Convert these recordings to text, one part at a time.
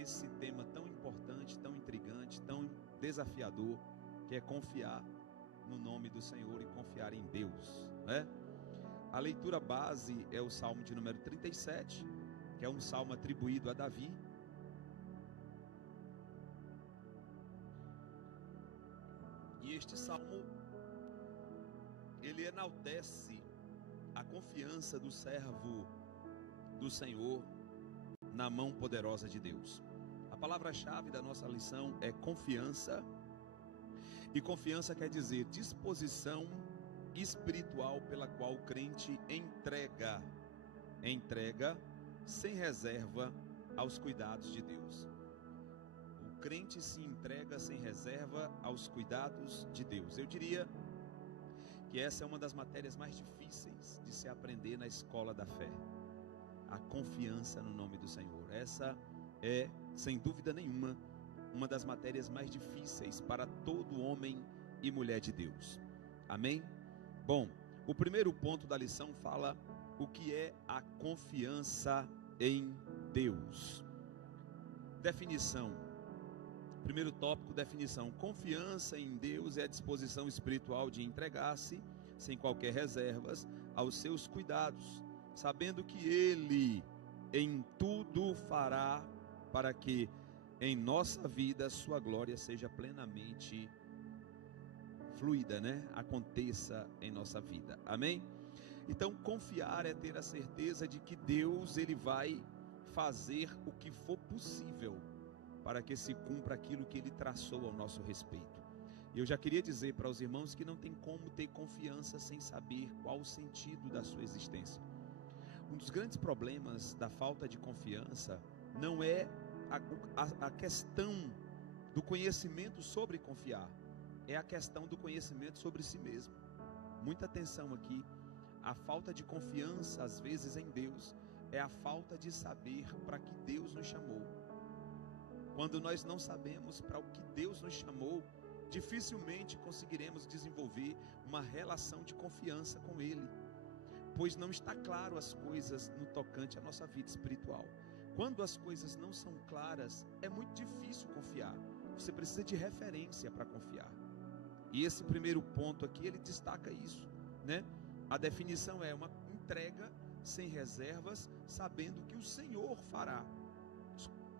esse tema tão importante, tão intrigante, tão desafiador, que é confiar no nome do Senhor e confiar em Deus, né? A leitura base é o Salmo de número 37, que é um salmo atribuído a Davi. E este salmo, ele enaltece a confiança do servo do Senhor na mão poderosa de Deus. A palavra-chave da nossa lição é confiança. E confiança quer dizer disposição espiritual pela qual o crente entrega sem reserva aos cuidados de Deus. O crente se entrega sem reserva aos cuidados de Deus. Eu diria que essa é uma das matérias mais difíceis de se aprender na escola da fé. A confiança no nome do Senhor. Essa é, sem dúvida nenhuma, uma das matérias mais difíceis para todo homem e mulher de Deus. Amém? Bom, o primeiro ponto da lição fala o que é a confiança em Deus. Definição. Primeiro tópico, definição. Confiança em Deus é a disposição espiritual de entregar-se, sem qualquer reservas, aos seus cuidados, sabendo que Ele em tudo fará para que em nossa vida sua glória seja plenamente fluida, né? Aconteça em nossa vida. Amém? Então, confiar é ter a certeza de que Deus, Ele vai fazer o que for possível para que se cumpra aquilo que Ele traçou ao nosso respeito. E eu já queria dizer para os irmãos que não tem como ter confiança sem saber qual o sentido da sua existência. Um dos grandes problemas da falta de confiança não é a questão do conhecimento sobre confiar, é a questão do conhecimento sobre si mesmo. Muita atenção aqui. A falta de confiança, às vezes, em Deus, é a falta de saber para que Deus nos chamou. Quando nós não sabemos para o que Deus nos chamou, dificilmente conseguiremos desenvolver uma relação de confiança com Ele, pois não está claro as coisas no tocante à nossa vida espiritual. Quando as coisas não são claras, é muito difícil confiar. Você precisa de referência para confiar. E esse primeiro ponto aqui, ele destaca isso, né? A definição é uma entrega sem reservas, sabendo que o Senhor fará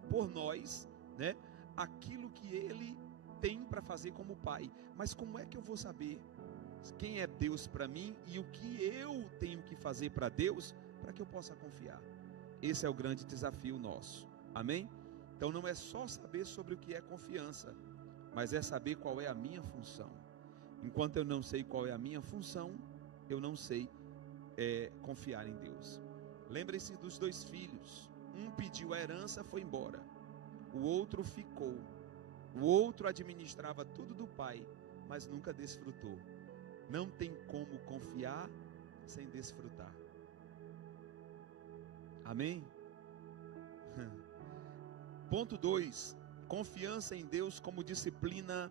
por nós, né, aquilo que Ele tem para fazer como Pai. Mas como é que eu vou saber quem é Deus para mim e o que eu tenho que fazer para Deus para que eu possa confiar? Esse é o grande desafio nosso. Amém? Então não é só saber sobre o que é confiança, mas é saber qual é a minha função. Enquanto eu não sei qual é a minha função, eu não sei confiar em Deus. Lembrem-se dos dois filhos. Um pediu a herança, foi embora. O outro ficou. O outro administrava tudo do pai, mas nunca desfrutou. Não tem como confiar sem desfrutar. Amém? Ponto 2. Confiança em Deus como disciplina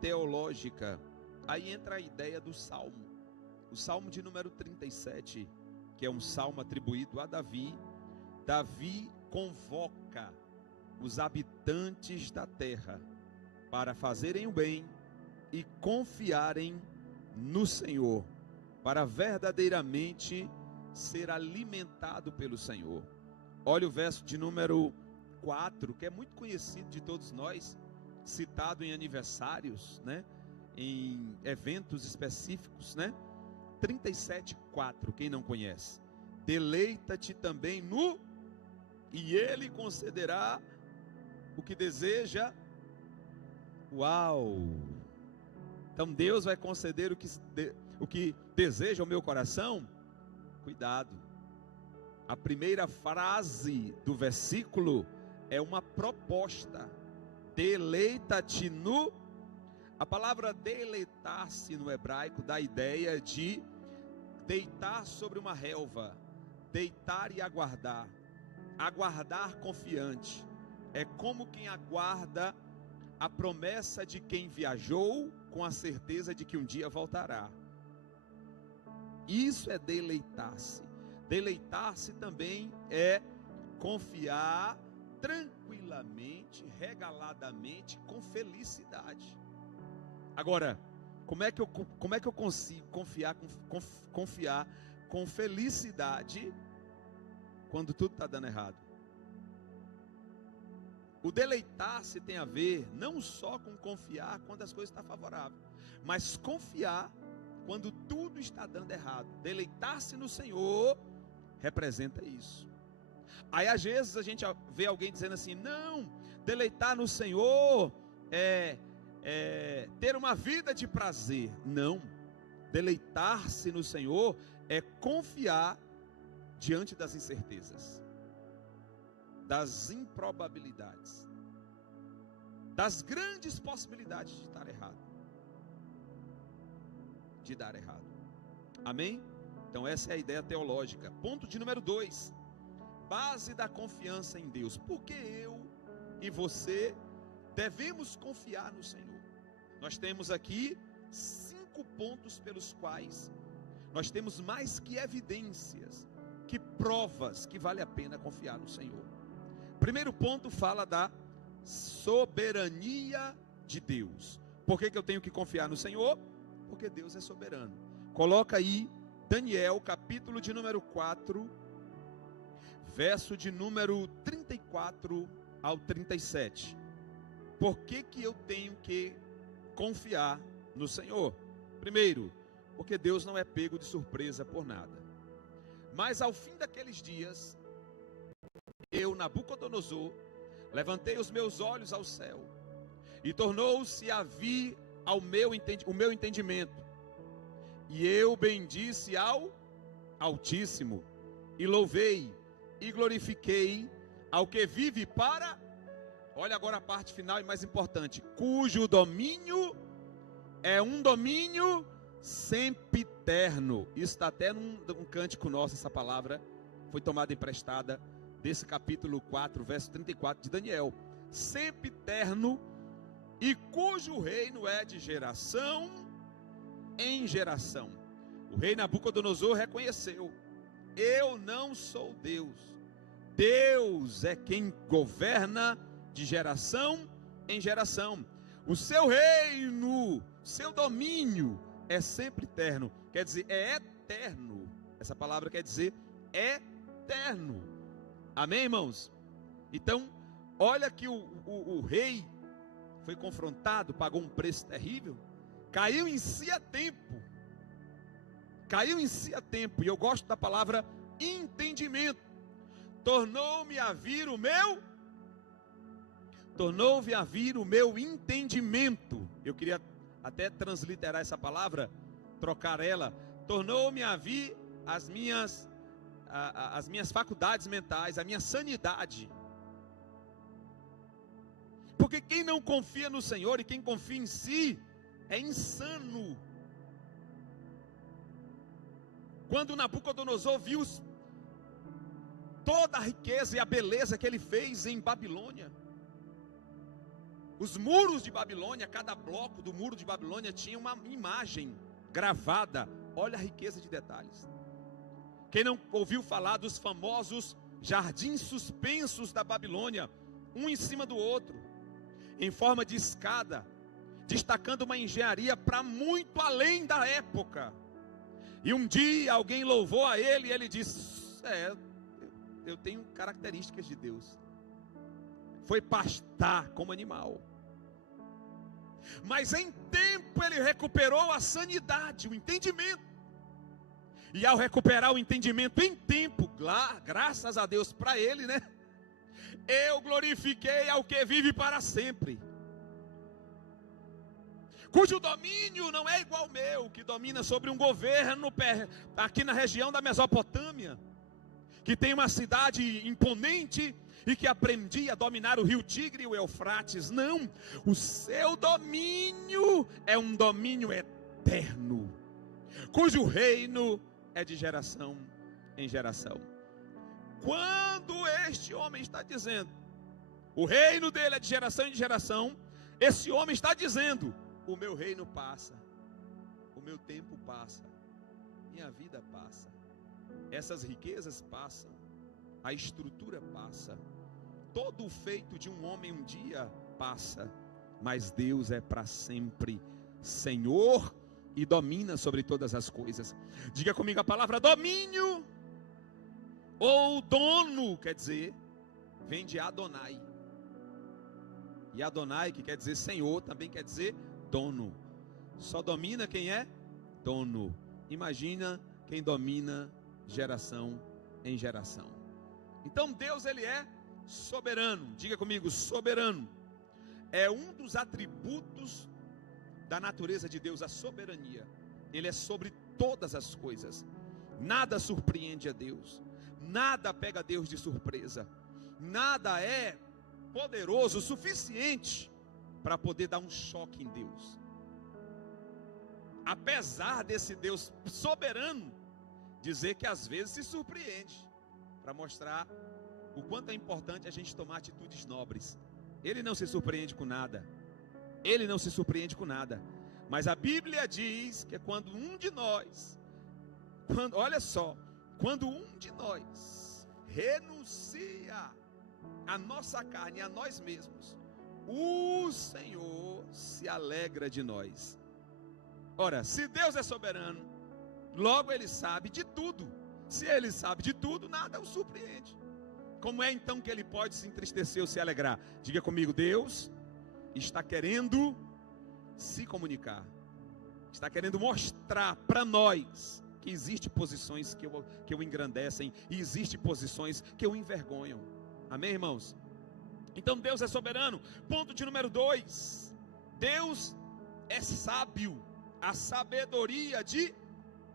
teológica. Aí entra a ideia do Salmo. O Salmo de número 37, que é um salmo atribuído a Davi. Davi convoca os habitantes da terra para fazerem o bem e confiarem no Senhor, para verdadeiramente ser alimentado pelo Senhor. Olha o verso de número 4, que é muito conhecido de todos nós, citado em aniversários, né? Em eventos específicos, né? 37:4, quem não conhece? Deleita-te também no, e Ele concederá o que deseja. Uau! Então Deus vai conceder o que deseja o meu coração? Cuidado. A primeira frase do versículo é uma proposta. Deleita-te no. A palavra deleitar-se no hebraico dá a ideia de deitar sobre uma relva, deitar e aguardar. Aguardar confiante. É como quem aguarda a promessa de quem viajou com a certeza de que um dia voltará. Isso é deleitar-se. Deleitar-se também é confiar tranquilamente, regaladamente, com felicidade. Agora, como é que eu consigo confiar com felicidade quando tudo está dando errado? O deleitar-se tem a ver não só com confiar quando as coisas estão favoráveis, mas confiar quando tudo está dando errado. Deleitar-se no Senhor representa isso. Aí às vezes a gente vê alguém dizendo assim: não, deleitar no Senhor é ter uma vida de prazer. Não, deleitar-se no Senhor é confiar diante das incertezas, das improbabilidades, das grandes possibilidades de estar errado, de dar errado. Amém? Então essa é a ideia teológica. Ponto de número 2, base da confiança em Deus. Por que eu e você devemos confiar no Senhor? Nós temos aqui 5 pontos pelos quais nós temos mais que evidências, que provas que vale a pena confiar no Senhor. Primeiro ponto fala da soberania de Deus. Por que eu tenho que confiar no Senhor? Porque Deus é soberano. Coloca aí Daniel, capítulo de número 4, verso de número 34 ao 37. Por que eu tenho que confiar no Senhor? Primeiro, porque Deus não é pego de surpresa por nada. Mas ao fim daqueles dias, eu, Nabucodonosor, levantei os meus olhos ao céu, e tornou-se a vir o meu entendimento, e eu bendisse ao Altíssimo, e louvei e glorifiquei ao que vive para, olha agora a parte final e mais importante, cujo domínio é um domínio sempiterno. Isso está até num cântico nosso, essa palavra foi tomada emprestada desse capítulo 4, verso 34 de Daniel. Sempiterno, e cujo reino é de geração em geração. O rei Nabucodonosor reconheceu: eu não sou Deus, Deus é quem governa de geração em geração. O seu reino, seu domínio é sempre eterno, quer dizer, é eterno. Essa palavra quer dizer eterno. Amém, irmãos? Então, olha que o rei foi confrontado, pagou um preço terrível, caiu em si a tempo. Caiu em si a tempo, e eu gosto da palavra entendimento. Tornou-me a vir o meu entendimento. Eu queria até transliterar essa palavra, trocar ela. Tornou-me a vir as minhas faculdades mentais, a minha sanidade. Porque quem não confia no Senhor e quem confia em si é insano. Quando Nabucodonosor viu toda a riqueza e a beleza que ele fez em Babilônia, os muros de Babilônia, cada bloco do muro de Babilônia tinha uma imagem gravada. Olha a riqueza de detalhes. Quem não ouviu falar dos famosos jardins suspensos da Babilônia, um em cima do outro, em forma de escada, destacando uma engenharia para muito além da época. E um dia alguém louvou a ele e ele disse: eu tenho características de Deus. Foi pastar como animal. Mas em tempo ele recuperou a sanidade, o entendimento. E ao recuperar o entendimento em tempo, graças a Deus para ele, né? Eu glorifiquei ao que vive para sempre, cujo domínio não é igual ao meu, que domina sobre um governo aqui na região da Mesopotâmia, que tem uma cidade imponente e que aprendia a dominar o rio Tigre e o Eufrates. Não, o seu domínio é um domínio eterno, cujo reino é de geração em geração. Quando este homem está dizendo, o reino dele é de geração em geração, esse homem está dizendo: o meu reino passa, o meu tempo passa, minha vida passa, essas riquezas passam, a estrutura passa, todo o feito de um homem um dia passa, mas Deus é para sempre Senhor e domina sobre todas as coisas. Diga comigo a palavra domínio, ou dono, quer dizer, vem de Adonai. E Adonai, que quer dizer Senhor, também quer dizer dono. Só domina quem é dono. Imagina quem domina geração em geração. Então Deus, ele é soberano. Diga comigo, soberano. É um dos atributos da natureza de Deus, a soberania. Ele é sobre todas as coisas. Nada surpreende a Deus. Nada pega Deus de surpresa. Nada é poderoso o suficiente para poder dar um choque em Deus. Apesar desse Deus soberano dizer que às vezes se surpreende, para mostrar o quanto é importante a gente tomar atitudes nobres. Ele não se surpreende com nada. Ele não se surpreende com nada. Mas a Bíblia diz que quando um de nós, olha só, quando um de nós renuncia a nossa carne, a nós mesmos, o Senhor se alegra de nós. Ora, se Deus é soberano, logo Ele sabe de tudo. Se Ele sabe de tudo, nada o surpreende. Como é então que Ele pode se entristecer ou se alegrar? Diga comigo, Deus está querendo se comunicar. Está querendo mostrar para nós que existem posições que o engrandecem e existem posições que o envergonham. Amém, irmãos? Então Deus é soberano. Ponto de número 2. Deus é sábio. A sabedoria de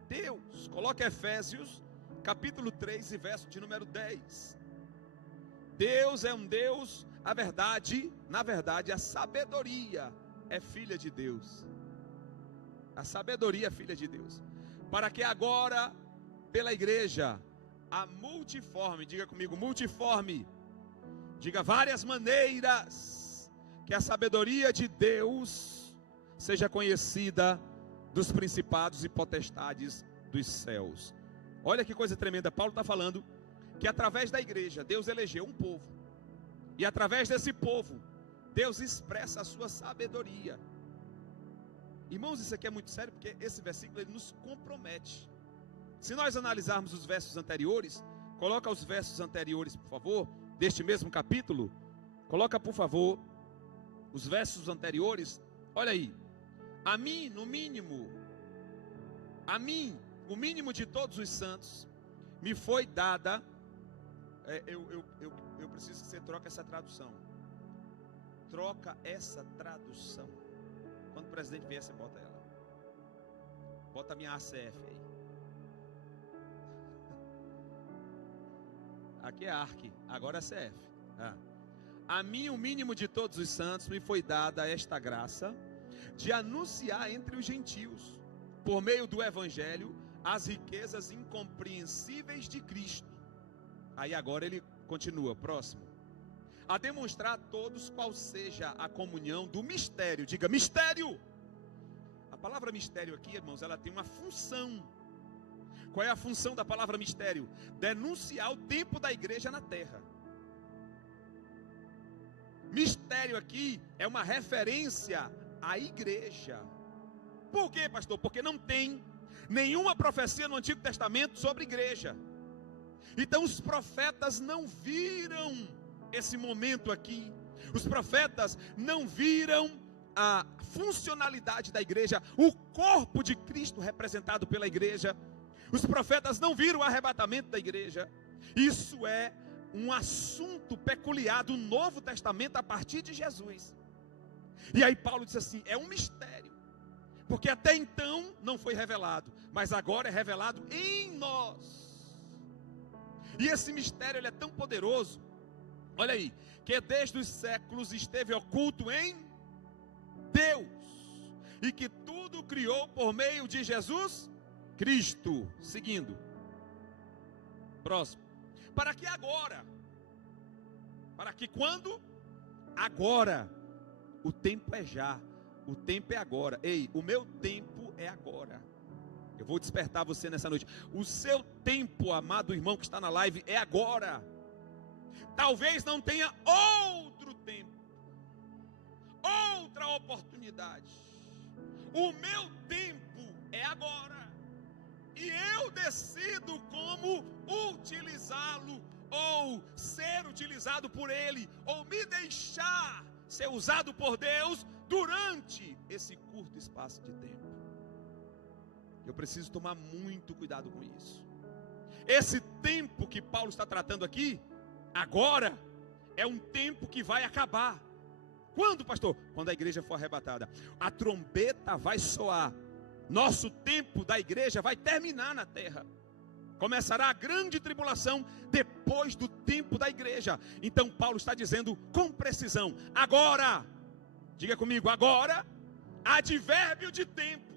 Deus. Coloque Efésios, capítulo 3 e verso de número 10. Deus é um Deus, na verdade, a sabedoria é filha de Deus. A sabedoria é filha de Deus. Para que agora, pela igreja, a multiforme, diga comigo, multiforme, diga várias maneiras, que a sabedoria de Deus seja conhecida dos principados e potestades dos céus. Olha que coisa tremenda, Paulo está falando que através da igreja, Deus elegeu um povo, e através desse povo, Deus expressa a sua sabedoria. Irmãos, isso aqui é muito sério, porque esse versículo ele nos compromete. Se nós analisarmos os versos anteriores, coloca os versos anteriores, por favor, deste mesmo capítulo, coloca por favor, os versos anteriores, olha aí, a mim, no mínimo, o mínimo de todos os santos, me foi dada, eu preciso que você troque essa tradução, troca essa tradução, quando o presidente vier, você bota ela, bota a minha ACF aí, aqui é ARC, agora é CF, a mim, o mínimo de todos os santos, me foi dada esta graça, de anunciar entre os gentios, por meio do evangelho, as riquezas incompreensíveis de Cristo. Aí agora ele continua, próximo. A demonstrar a todos qual seja a comunhão do mistério. Diga, mistério. A palavra mistério aqui, irmãos, ela tem uma função. Qual é a função da palavra mistério? Denunciar o tempo da igreja na terra. Mistério aqui é uma referência à igreja. Por quê, pastor? Porque não tem nenhuma profecia no Antigo Testamento sobre igreja. Então os profetas não viram esse momento aqui. Os profetas não viram a funcionalidade da igreja, o corpo de Cristo representado pela igreja. Os profetas não viram o arrebatamento da igreja. Isso é um assunto peculiar do Novo Testamento a partir de Jesus. E aí Paulo diz assim, é um mistério, porque até então não foi revelado, mas agora é revelado em nós. E esse mistério ele é tão poderoso, olha aí, que desde os séculos esteve oculto em Deus, e que tudo criou por meio de Jesus Cristo. Seguindo, próximo. Para que agora, para que quando? Agora. O tempo é já, o tempo é agora. Ei, o meu tempo é agora. Eu vou despertar você nessa noite. O seu tempo, amado irmão que está na live, é agora. Talvez não tenha outro tempo, outra oportunidade. O meu tempo é agora. E eu decido como utilizá-lo, ou ser utilizado por Ele, ou me deixar ser usado por Deus durante esse curto espaço de tempo. Eu preciso tomar muito cuidado com isso. Esse tempo que Paulo está tratando aqui, agora, é um tempo que vai acabar. Quando, pastor? Quando a igreja for arrebatada. A trombeta vai soar. Nosso tempo da igreja vai terminar na terra. Começará a grande tribulação depois do tempo da igreja. Então Paulo está dizendo com precisão, agora, diga comigo, agora, advérbio de tempo.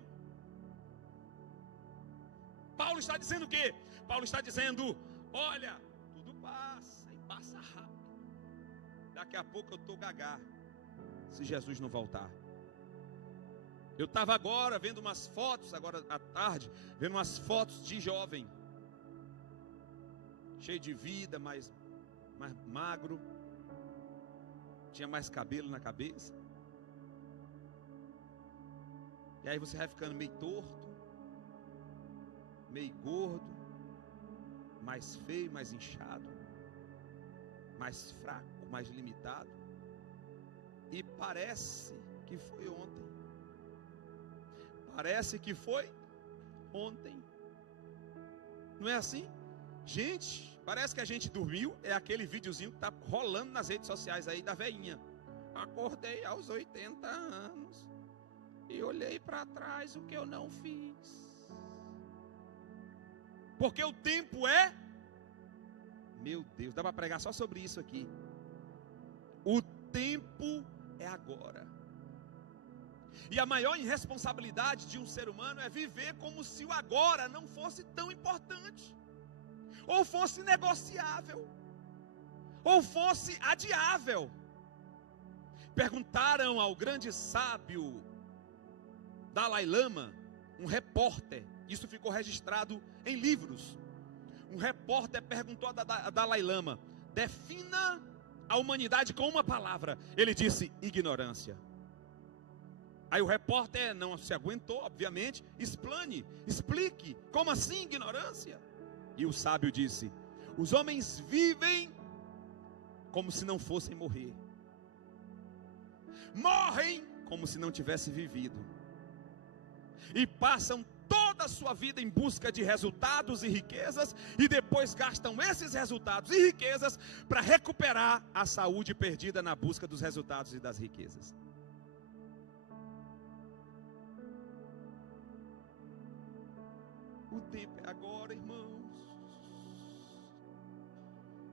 Paulo está dizendo o quê? Paulo está dizendo, olha, tudo passa e passa rápido. Daqui a pouco eu estou gagá, se Jesus não voltar. Eu estava agora vendo umas fotos, agora à tarde, vendo umas fotos de jovem, cheio de vida, mais magro, tinha mais cabelo na cabeça. E aí você vai ficando meio torto, meio gordo, mais feio, mais inchado, mais fraco, mais limitado. E parece que foi ontem. Parece que foi ontem. Não é assim? Gente, parece que a gente dormiu. É aquele videozinho que está rolando nas redes sociais aí da veinha. Acordei aos 80 anos e olhei para trás o que eu não fiz. Porque o tempo é... Meu Deus, dá para pregar só sobre isso aqui. O tempo é agora. E a maior irresponsabilidade de um ser humano é viver como se o agora não fosse tão importante, ou fosse negociável, ou fosse adiável. Perguntaram ao grande sábio Dalai Lama, um repórter, isso ficou registrado em livros. Um repórter perguntou a Dalai Lama, defina a humanidade com uma palavra. Ele disse, ignorância. Aí o repórter não se aguentou, obviamente, explique, como assim ignorância? E o sábio disse, os homens vivem como se não fossem morrer, morrem como se não tivessem vivido, e passam toda a sua vida em busca de resultados e riquezas, e depois gastam esses resultados e riquezas para recuperar a saúde perdida na busca dos resultados e das riquezas. O tempo é agora, irmãos.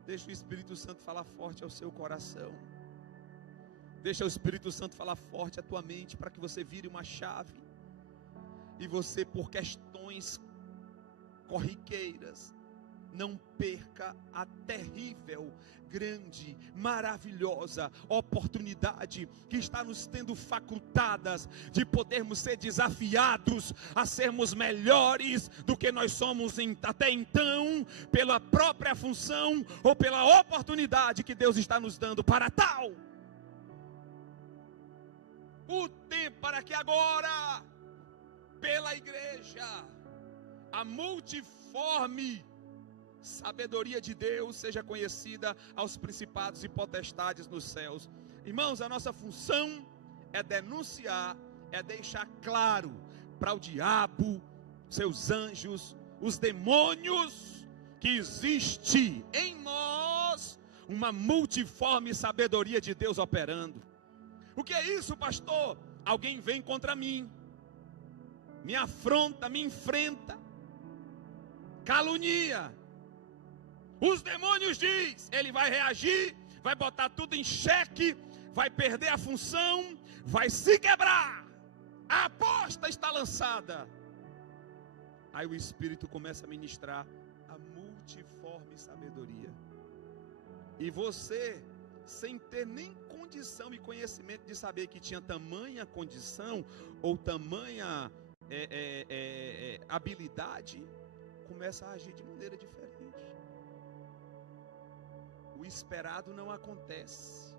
Deixa o Espírito Santo falar forte ao seu coração. Deixa o Espírito Santo falar forte à tua mente, para que você vire uma chave. E você, por questões corriqueiras, não perca a terrível, grande, maravilhosa oportunidade que está nos tendo facultadas de podermos ser desafiados a sermos melhores do que nós somos até então, pela própria função ou pela oportunidade que Deus está nos dando para tal. O tempo para que agora, pela igreja, a multiforme sabedoria de Deus seja conhecida aos principados e potestades nos céus. Irmãos, a nossa função é denunciar, é deixar claro para o diabo, seus anjos, os demônios, que existe em nós uma multiforme sabedoria de Deus operando. O que é isso, pastor? Alguém vem contra mim, me afronta, me enfrenta, calunia. Os demônios diz, ele vai reagir, vai botar tudo em xeque, vai perder a função, vai se quebrar. A aposta está lançada. Aí o Espírito começa a ministrar a multiforme sabedoria. E você, sem ter nem condição e conhecimento de saber que tinha tamanha condição ou tamanha habilidade, começa a agir de maneira diferente. o esperado não acontece.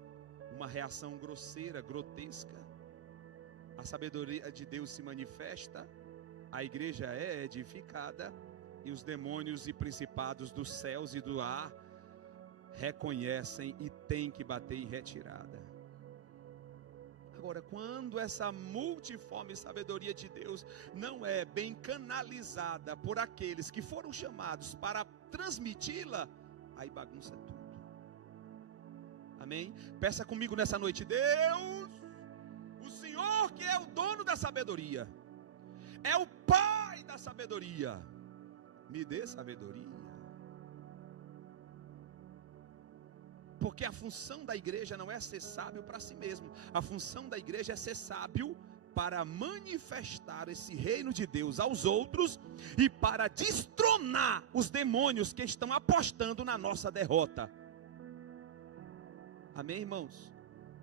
Uma reação grosseira, grotesca. A sabedoria de Deus se manifesta, a igreja é edificada, e os demônios e principados dos céus e do ar reconhecem e têm que bater em retirada. Agora, quando essa multiforme sabedoria de Deus não é bem canalizada por aqueles que foram chamados para transmiti-la, aí bagunça tudo. Amém? Peça comigo nessa noite: Deus, o Senhor que é o dono da sabedoria, é o Pai da sabedoria, me dê sabedoria. Porque a função da igreja não é ser sábio para si mesmo. A função da igreja é ser sábio para manifestar esse reino de Deus aos outros e para destronar os demônios que estão apostando na nossa derrota. Amém, irmãos?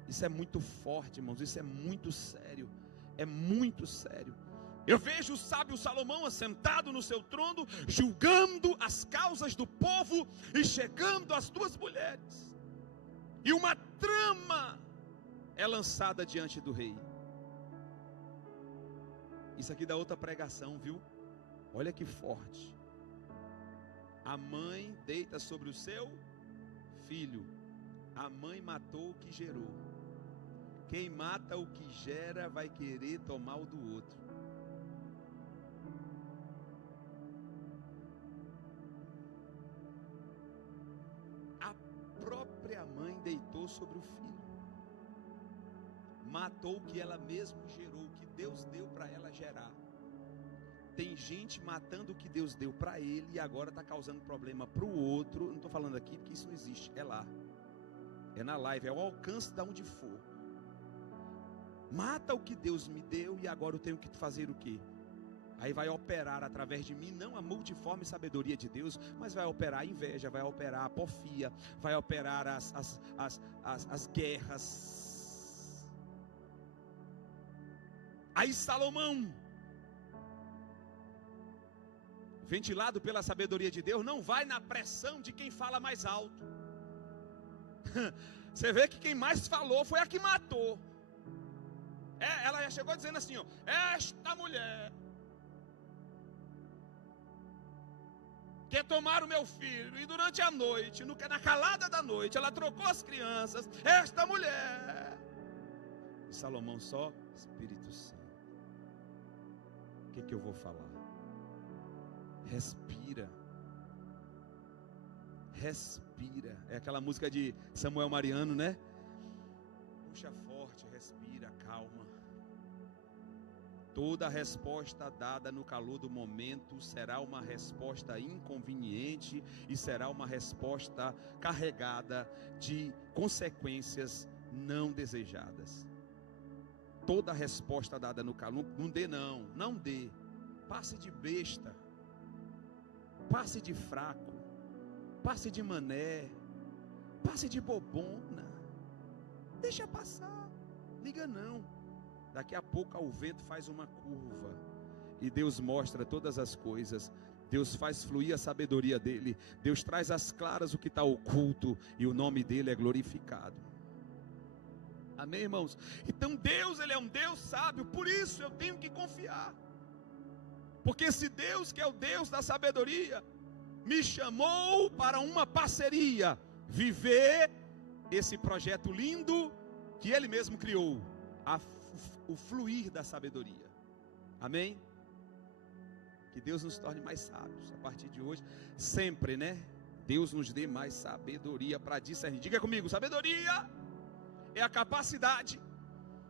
Isso é muito forte, irmãos. Isso é muito sério. É muito sério. Eu vejo o sábio Salomão assentado no seu trono, julgando as causas do povo e chegando às duas mulheres. E uma trama é lançada diante do rei. Isso aqui dá outra pregação, viu? Olha que forte. A mãe deita sobre o seu filho. A mãe matou o que gerou. Quem mata o que gera vai querer tomar o do outro. A própria mãe deitou sobre o filho, matou o que ela mesma gerou, o que Deus deu para ela gerar. Tem gente matando o que Deus deu para ele e agora está causando problema para o outro. Não estou falando aqui porque isso não existe, é lá, é na live, é ao alcance de onde for. Mata o que Deus me deu e agora eu tenho que fazer o quê? Aí vai operar através de mim, não a multiforme sabedoria de Deus, mas vai operar a inveja, vai operar a porfia, vai operar as guerras. Aí Salomão, ventilado pela sabedoria de Deus, não vai na pressão de quem fala mais alto. Você vê que quem mais falou foi a que matou. Ela já chegou dizendo assim, ó, esta mulher quer tomar o meu filho, e durante a noite, na calada da noite, ela trocou as crianças, esta mulher. E Salomão só, Espírito Santo, o que eu vou falar? Respira. Respira. É aquela música de Samuel Mariano, né? Puxa forte, respira, calma. Toda resposta dada no calor do momento será uma resposta inconveniente e será uma resposta carregada de consequências não desejadas. Toda resposta dada no calor, não dê não dê. Passe de besta, passe de fraco, passe de mané, passe de bobona. Deixa passar, liga não. Daqui a pouco o vento faz uma curva e Deus mostra todas as coisas. Deus faz fluir a sabedoria dele. Deus traz às claras o que está oculto e o nome dele é glorificado. Amém, irmãos? Então Deus, ele é um Deus sábio, por isso eu tenho que confiar. Porque esse Deus que é o Deus da sabedoria me chamou para uma parceria, viver esse projeto lindo que ele mesmo criou, o fluir da sabedoria. Amém? Que Deus nos torne mais sábios a partir de hoje, sempre, né? Deus nos dê mais sabedoria para discernir. Diga comigo, sabedoria é a capacidade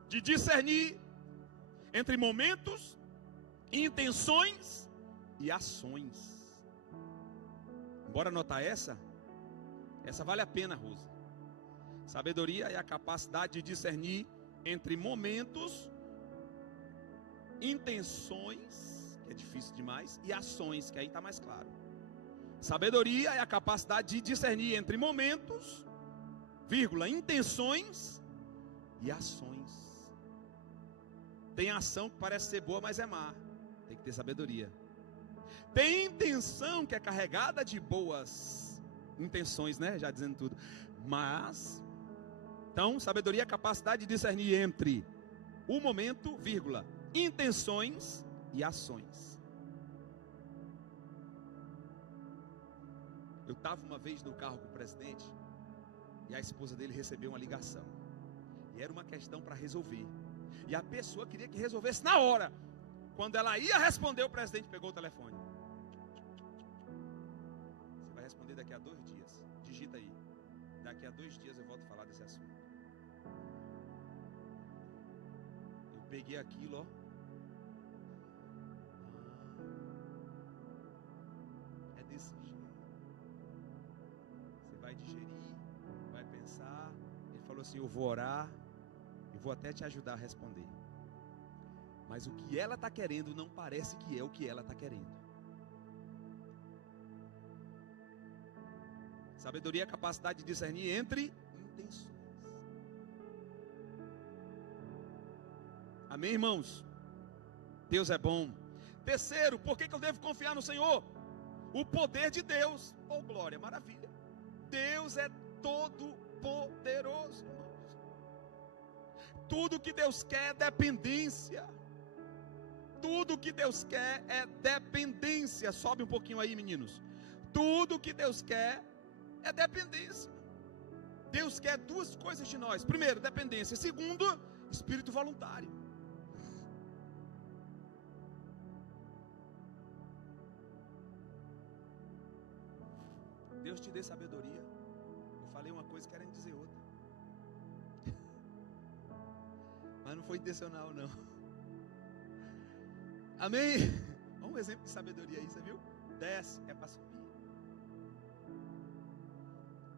de discernir entre momentos, intenções e ações. Bora anotar essa? Essa vale a pena, Rosa. Sabedoria é a capacidade de discernir entre momentos, intenções, que é difícil demais, e ações, que aí está mais claro. Sabedoria é a capacidade de discernir entre momentos, vírgula, intenções e ações. Tem ação que parece ser boa, mas é má. Tem que ter sabedoria. Tem intenção que é carregada de boas intenções, né? Já dizendo tudo. Mas, então, sabedoria é a capacidade de discernir entre o momento, vírgula, intenções e ações. Eu estava uma vez no carro com o presidente e a esposa dele recebeu uma ligação. E era uma questão para resolver. E a pessoa queria que resolvesse na hora. Quando ela ia responder, o presidente pegou o telefone. Você vai responder daqui a 2 dias. Digita aí. Daqui a 2 dias eu volto a falar desse assunto. Eu peguei aquilo, ó. É desse jeito. Você vai digerir, vai pensar. Ele falou assim: eu vou orar. Eu vou até te ajudar a responder. Mas o que ela está querendo não parece que é o que ela está querendo. Sabedoria é a capacidade de discernir entre intenções. Amém, irmãos? Deus é bom. Terceiro, por que eu devo confiar no Senhor? O poder de Deus. Oh, glória, maravilha. Deus é todo poderoso. Tudo que Deus quer é dependência. Tudo que Deus quer é dependência. Sobe um pouquinho aí, meninos. Tudo que Deus quer é dependência. Deus quer 2 coisas de nós. Primeiro, dependência. Segundo, espírito voluntário. Deus te dê sabedoria. Eu falei uma coisa querendo dizer outra. Mas não foi intencional, não. Amém? Olha um exemplo de sabedoria aí, você viu? Desce, é para subir.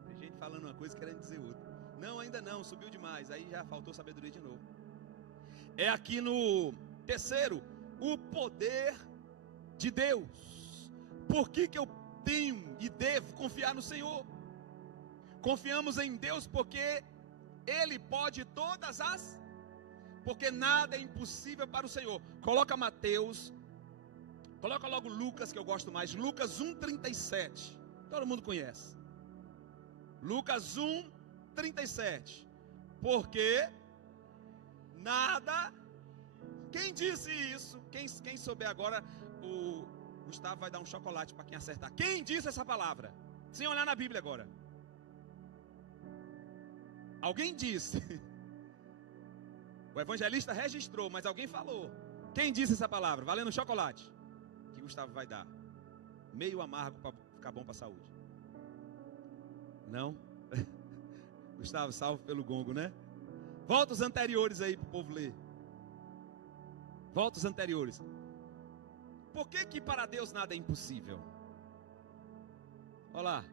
Tem gente falando uma coisa querendo dizer outra. Não, ainda não, subiu demais. Aí já faltou sabedoria de novo. É aqui no terceiro, o poder de Deus. Por que eu tenho e devo confiar no Senhor? Confiamos em Deus porque Ele pode todas as... Porque nada é impossível para o Senhor. Coloca Mateus. Coloca logo Lucas, que eu gosto mais. Lucas 1:37. Todo mundo conhece. Lucas 1:37. Porque nada... Quem disse isso? Quem souber agora, o Gustavo vai dar um chocolate para quem acertar. Quem disse essa palavra? Sem olhar na Bíblia agora. Alguém disse. O evangelista registrou, mas alguém falou. Quem disse essa palavra? Valendo chocolate. Que Gustavo vai dar. Meio amargo para ficar bom para a saúde. Não? Gustavo, salvo pelo gongo, né? Volta os anteriores aí para o povo ler. Volta os anteriores. Por que para Deus nada é impossível? Olha lá.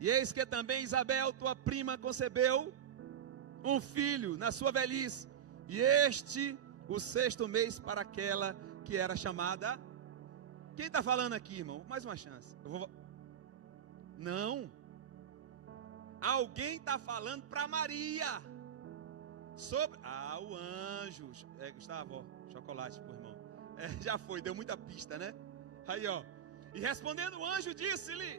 E eis que também Isabel, tua prima, concebeu um filho na sua velhice. E este, o 6º mês para aquela que era chamada... Quem está falando aqui, irmão? Mais uma chance. Não. Alguém está falando para Maria. Sobre... o anjo. Gustavo, ó, chocolate pro irmão. Já foi, deu muita pista, né? Aí, ó. E respondendo o anjo, disse-lhe: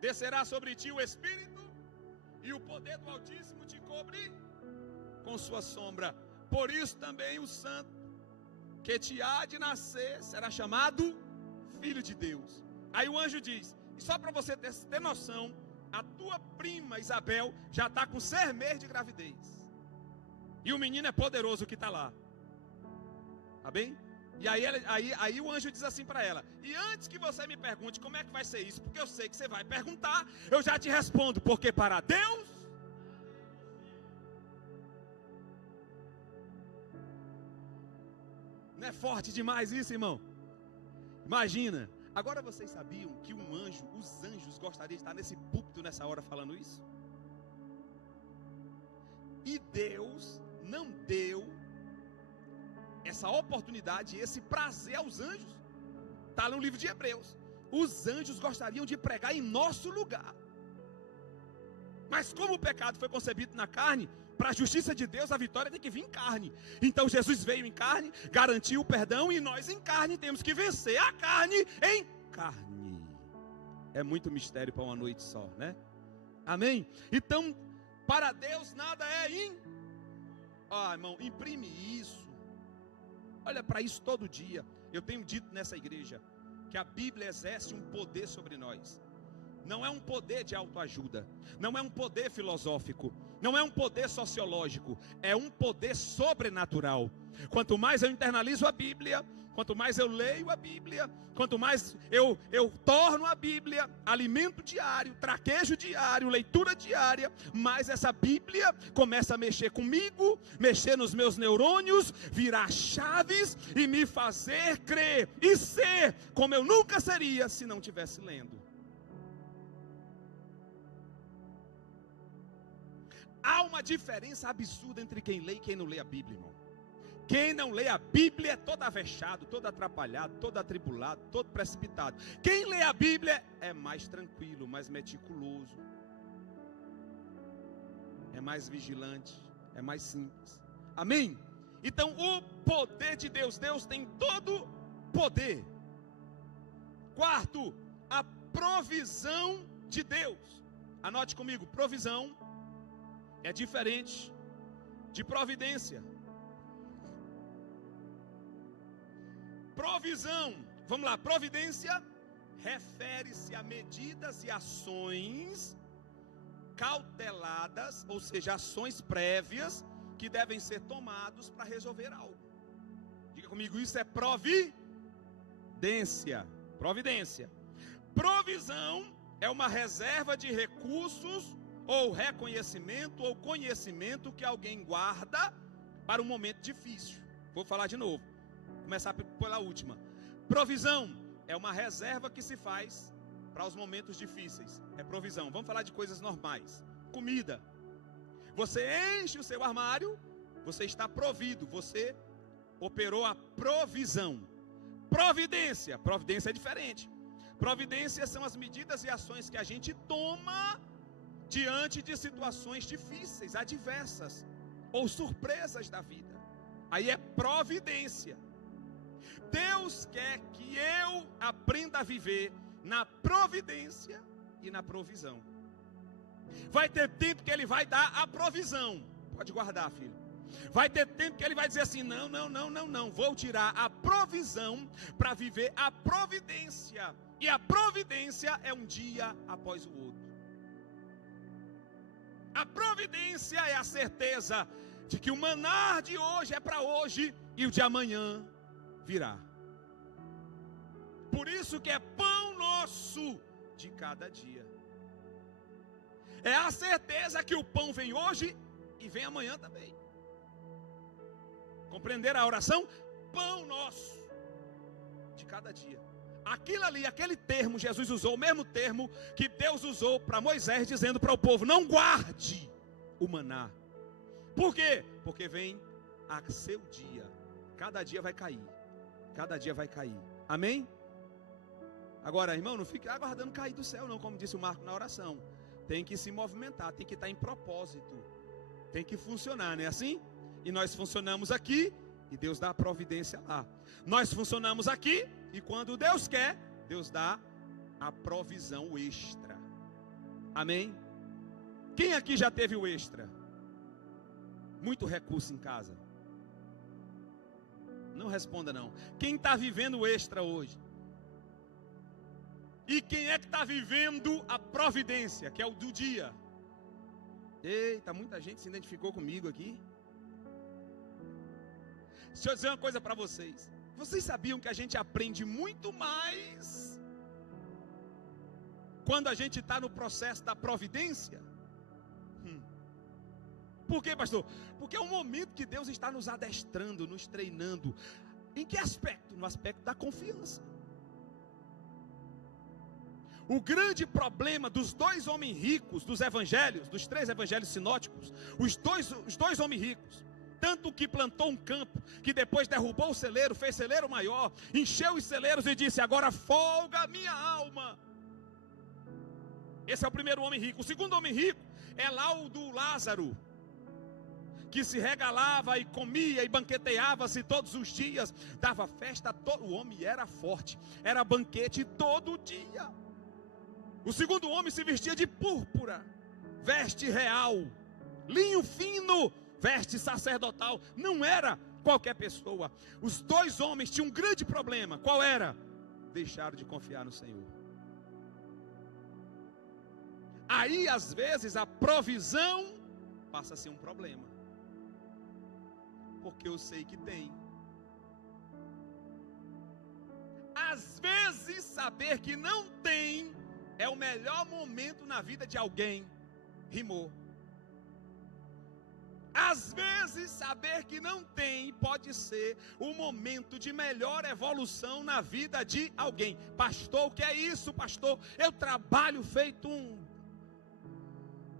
descerá sobre ti o Espírito, e o poder do Altíssimo te cobre com sua sombra. Por isso também o santo que te há de nascer será chamado Filho de Deus. Aí o anjo diz, e só para você ter noção, a tua prima Isabel já está com 6 meses de gravidez. E o menino é poderoso que está lá. Tá bem? E aí o anjo diz assim para ela: e antes que você me pergunte como é que vai ser isso, porque eu sei que você vai perguntar, eu já te respondo, porque para Deus... Não é forte demais isso, irmão? Imagina. Agora vocês sabiam que os anjos gostariam de estar nesse púlpito nessa hora falando isso? E Deus não deu essa oportunidade, esse prazer aos anjos. Está no livro de Hebreus. Os anjos gostariam de pregar em nosso lugar. Mas como o pecado foi concebido na carne, para a justiça de Deus, a vitória tem que vir em carne. Então Jesus veio em carne, garantiu o perdão, e nós em carne temos que vencer a carne em carne. É muito mistério para uma noite só, né? Amém? Então, para Deus nada é irmão, imprime isso. Olha para isso todo dia. Eu tenho dito nessa igreja que a Bíblia exerce um poder sobre nós. Não é um poder de autoajuda, não é um poder filosófico, não é um poder sociológico, é um poder sobrenatural. Quanto mais eu internalizo a Bíblia, quanto mais eu leio a Bíblia, quanto mais eu torno a Bíblia alimento diário, traquejo diário, leitura diária, mais essa Bíblia começa a mexer comigo, mexer nos meus neurônios, virar chaves e me fazer crer e ser como eu nunca seria se não tivesse lendo. Há uma diferença absurda entre quem lê e quem não lê a Bíblia, irmão. Quem não lê a Bíblia é todo avexado, todo atrapalhado, todo atribulado, todo precipitado. Quem lê a Bíblia é mais tranquilo, mais meticuloso, é mais vigilante, é mais simples. Amém? Então o poder de Deus, Deus tem todo poder. Quarto, a provisão de Deus. Anote comigo, provisão é diferente de providência. Provisão, vamos lá, providência refere-se a medidas e ações cauteladas, ou seja, ações prévias que devem ser tomadas para resolver algo. Diga comigo, isso é providência. Providência. Provisão é uma reserva de recursos ou reconhecimento ou conhecimento que alguém guarda para um momento difícil. Vou falar de novo. Começar pela última. Provisão é uma reserva que se faz para os momentos difíceis. É provisão. Vamos falar de coisas normais. Comida. Você enche o seu armário, você está provido, você operou a provisão. Providência. Providência é diferente. Providência são as medidas e ações que a gente toma diante de situações difíceis, adversas ou surpresas da vida. Aí é providência. Deus quer que eu aprenda a viver na providência e na provisão. Vai ter tempo que Ele vai dar a provisão. Pode guardar, filho. Vai ter tempo que Ele vai dizer assim, não. Vou tirar a provisão para viver a providência. E a providência é um dia após o outro. A providência é a certeza de que o maná de hoje é para hoje e o de amanhã virá. Por isso que é pão nosso de cada dia. É a certeza que o pão vem hoje e vem amanhã também. Compreenderam a oração? Pão nosso de cada dia. Aquilo ali, aquele termo, Jesus usou o mesmo termo que Deus usou para Moisés, dizendo para o povo, não guarde o maná. Por quê? Porque vem a seu dia. Cada dia vai cair. Cada dia vai cair. Amém? Agora, irmão, não fique aguardando cair do céu não, como disse o Marco na oração. Tem que se movimentar, tem que estar em propósito. Tem que funcionar, não é assim? E nós funcionamos aqui e Deus dá a providência lá. Nós funcionamos aqui e quando Deus quer, Deus dá a provisão, o extra. Amém? Quem aqui já teve o extra? Muito recurso em casa. Não responda não. Quem está vivendo o extra hoje? E quem é que está vivendo a providência, que é o do dia? Eita, muita gente se identificou comigo aqui. Deixa eu dizer uma coisa para vocês. Vocês sabiam que a gente aprende muito mais quando a gente está no processo da providência? Por quê, pastor? Porque é um momento que Deus está nos adestrando, nos treinando. Em que aspecto? No aspecto da confiança. O grande problema dos dois homens ricos dos evangelhos, dos 3 evangelhos sinóticos, os dois homens ricos, tanto que plantou um campo, que depois derrubou o celeiro, fez celeiro maior, encheu os celeiros e disse, agora folga a minha alma. Esse é o primeiro homem rico. O segundo homem rico é lá o do Lázaro, que se regalava e comia e banqueteava-se todos os dias, dava festa, o homem era forte, era banquete todo dia. O segundo homem se vestia de púrpura, veste real, linho fino, veste sacerdotal. Não era qualquer pessoa. Os dois homens tinham um grande problema. Qual era? Deixaram de confiar no Senhor. Aí, às vezes, a provisão passa a ser um problema. Porque eu sei que tem. Às vezes, saber que não tem é o melhor momento na vida de alguém. Rimou. Às vezes, saber que não tem pode ser o momento de melhor evolução na vida de alguém. Pastor, o que é isso, pastor? Eu trabalho feito um...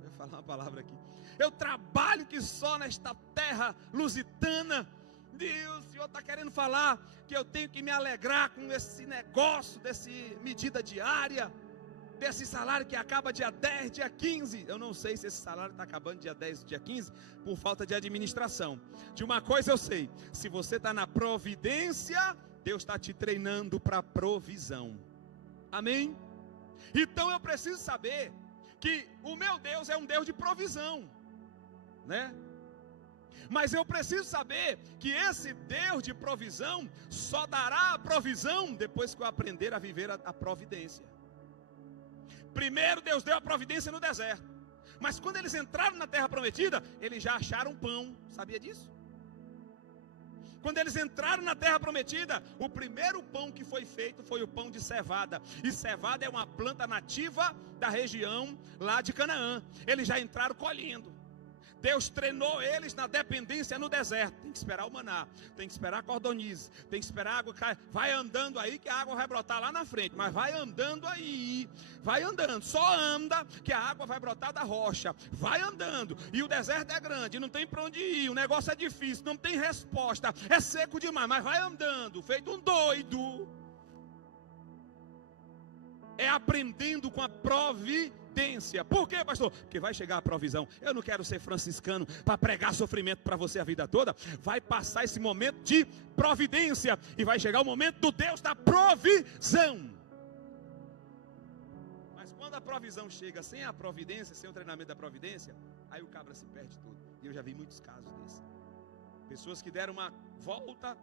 Vou falar uma palavra aqui. Eu trabalho que só nesta terra lusitana. Deus, o Senhor está querendo falar que eu tenho que me alegrar com esse negócio, dessa medida diária, desse salário que acaba dia 10, dia 15. Eu não sei se esse salário está acabando dia 10, dia 15, por falta de administração. De uma coisa eu sei: se você está na providência, Deus está te treinando para provisão. Amém? Então eu preciso saber que o meu Deus é um Deus de provisão, né? Mas eu preciso saber que esse Deus de provisão só dará a provisão depois que eu aprender a viver a providência. Primeiro Deus deu a providência no deserto, mas quando eles entraram na terra prometida, eles já acharam pão. Sabia disso? Quando eles entraram na terra prometida, o primeiro pão que foi feito foi o pão de cevada. E cevada é uma planta nativa da região lá de Canaã. Eles já entraram colhendo. Deus treinou eles na dependência no deserto. Tem que esperar o maná, tem que esperar a cordonize, tem que esperar a água cair. Vai andando aí que a água vai brotar lá na frente. Mas vai andando aí, vai andando. Só anda que a água vai brotar da rocha. Vai andando. E o deserto é grande, não tem para onde ir. O negócio é difícil, não tem resposta. É seco demais, mas vai andando, feito um doido. É aprendendo com a providência. Por quê, pastor? Porque vai chegar a provisão. Eu não quero ser franciscano para pregar sofrimento para você a vida toda. Vai passar esse momento de providência e vai chegar o momento do Deus da provisão. Mas quando a provisão chega sem a providência, sem o treinamento da providência, aí o cabra se perde todo. E eu já vi muitos casos desses. Pessoas que deram uma volta,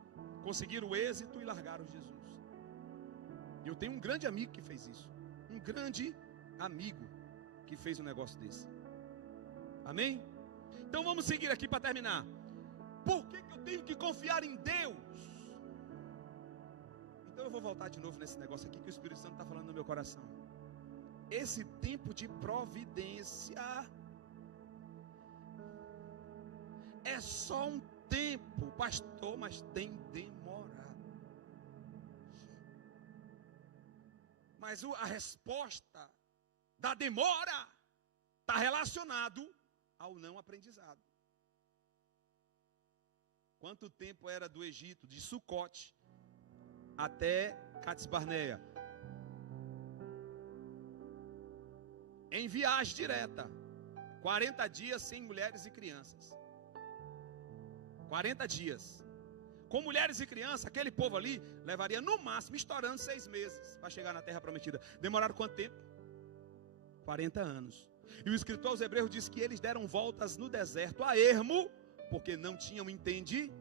conseguiram o êxito e largaram Jesus. E eu tenho um grande amigo que fez isso. Um grande amigo que fez um negócio desse. Amém? Então vamos seguir aqui para terminar. Por que eu tenho que confiar em Deus? Então eu vou voltar de novo nesse negócio aqui que o Espírito Santo está falando no meu coração. Esse tempo de providência é só um tempo, pastor, mas tem demorado. Mas a resposta da demora está relacionado ao não aprendizado. Quanto tempo era do Egito, de Sucote até Cades Barneia? Em viagem direta, 40 dias sem mulheres e crianças. 40 dias. Com mulheres e crianças, aquele povo ali levaria no máximo, estourando 6 meses para chegar na terra prometida. Demoraram quanto tempo? 40 anos. E o escritor aos Hebreus diz que eles deram voltas no deserto a ermo, porque não tinham entendido.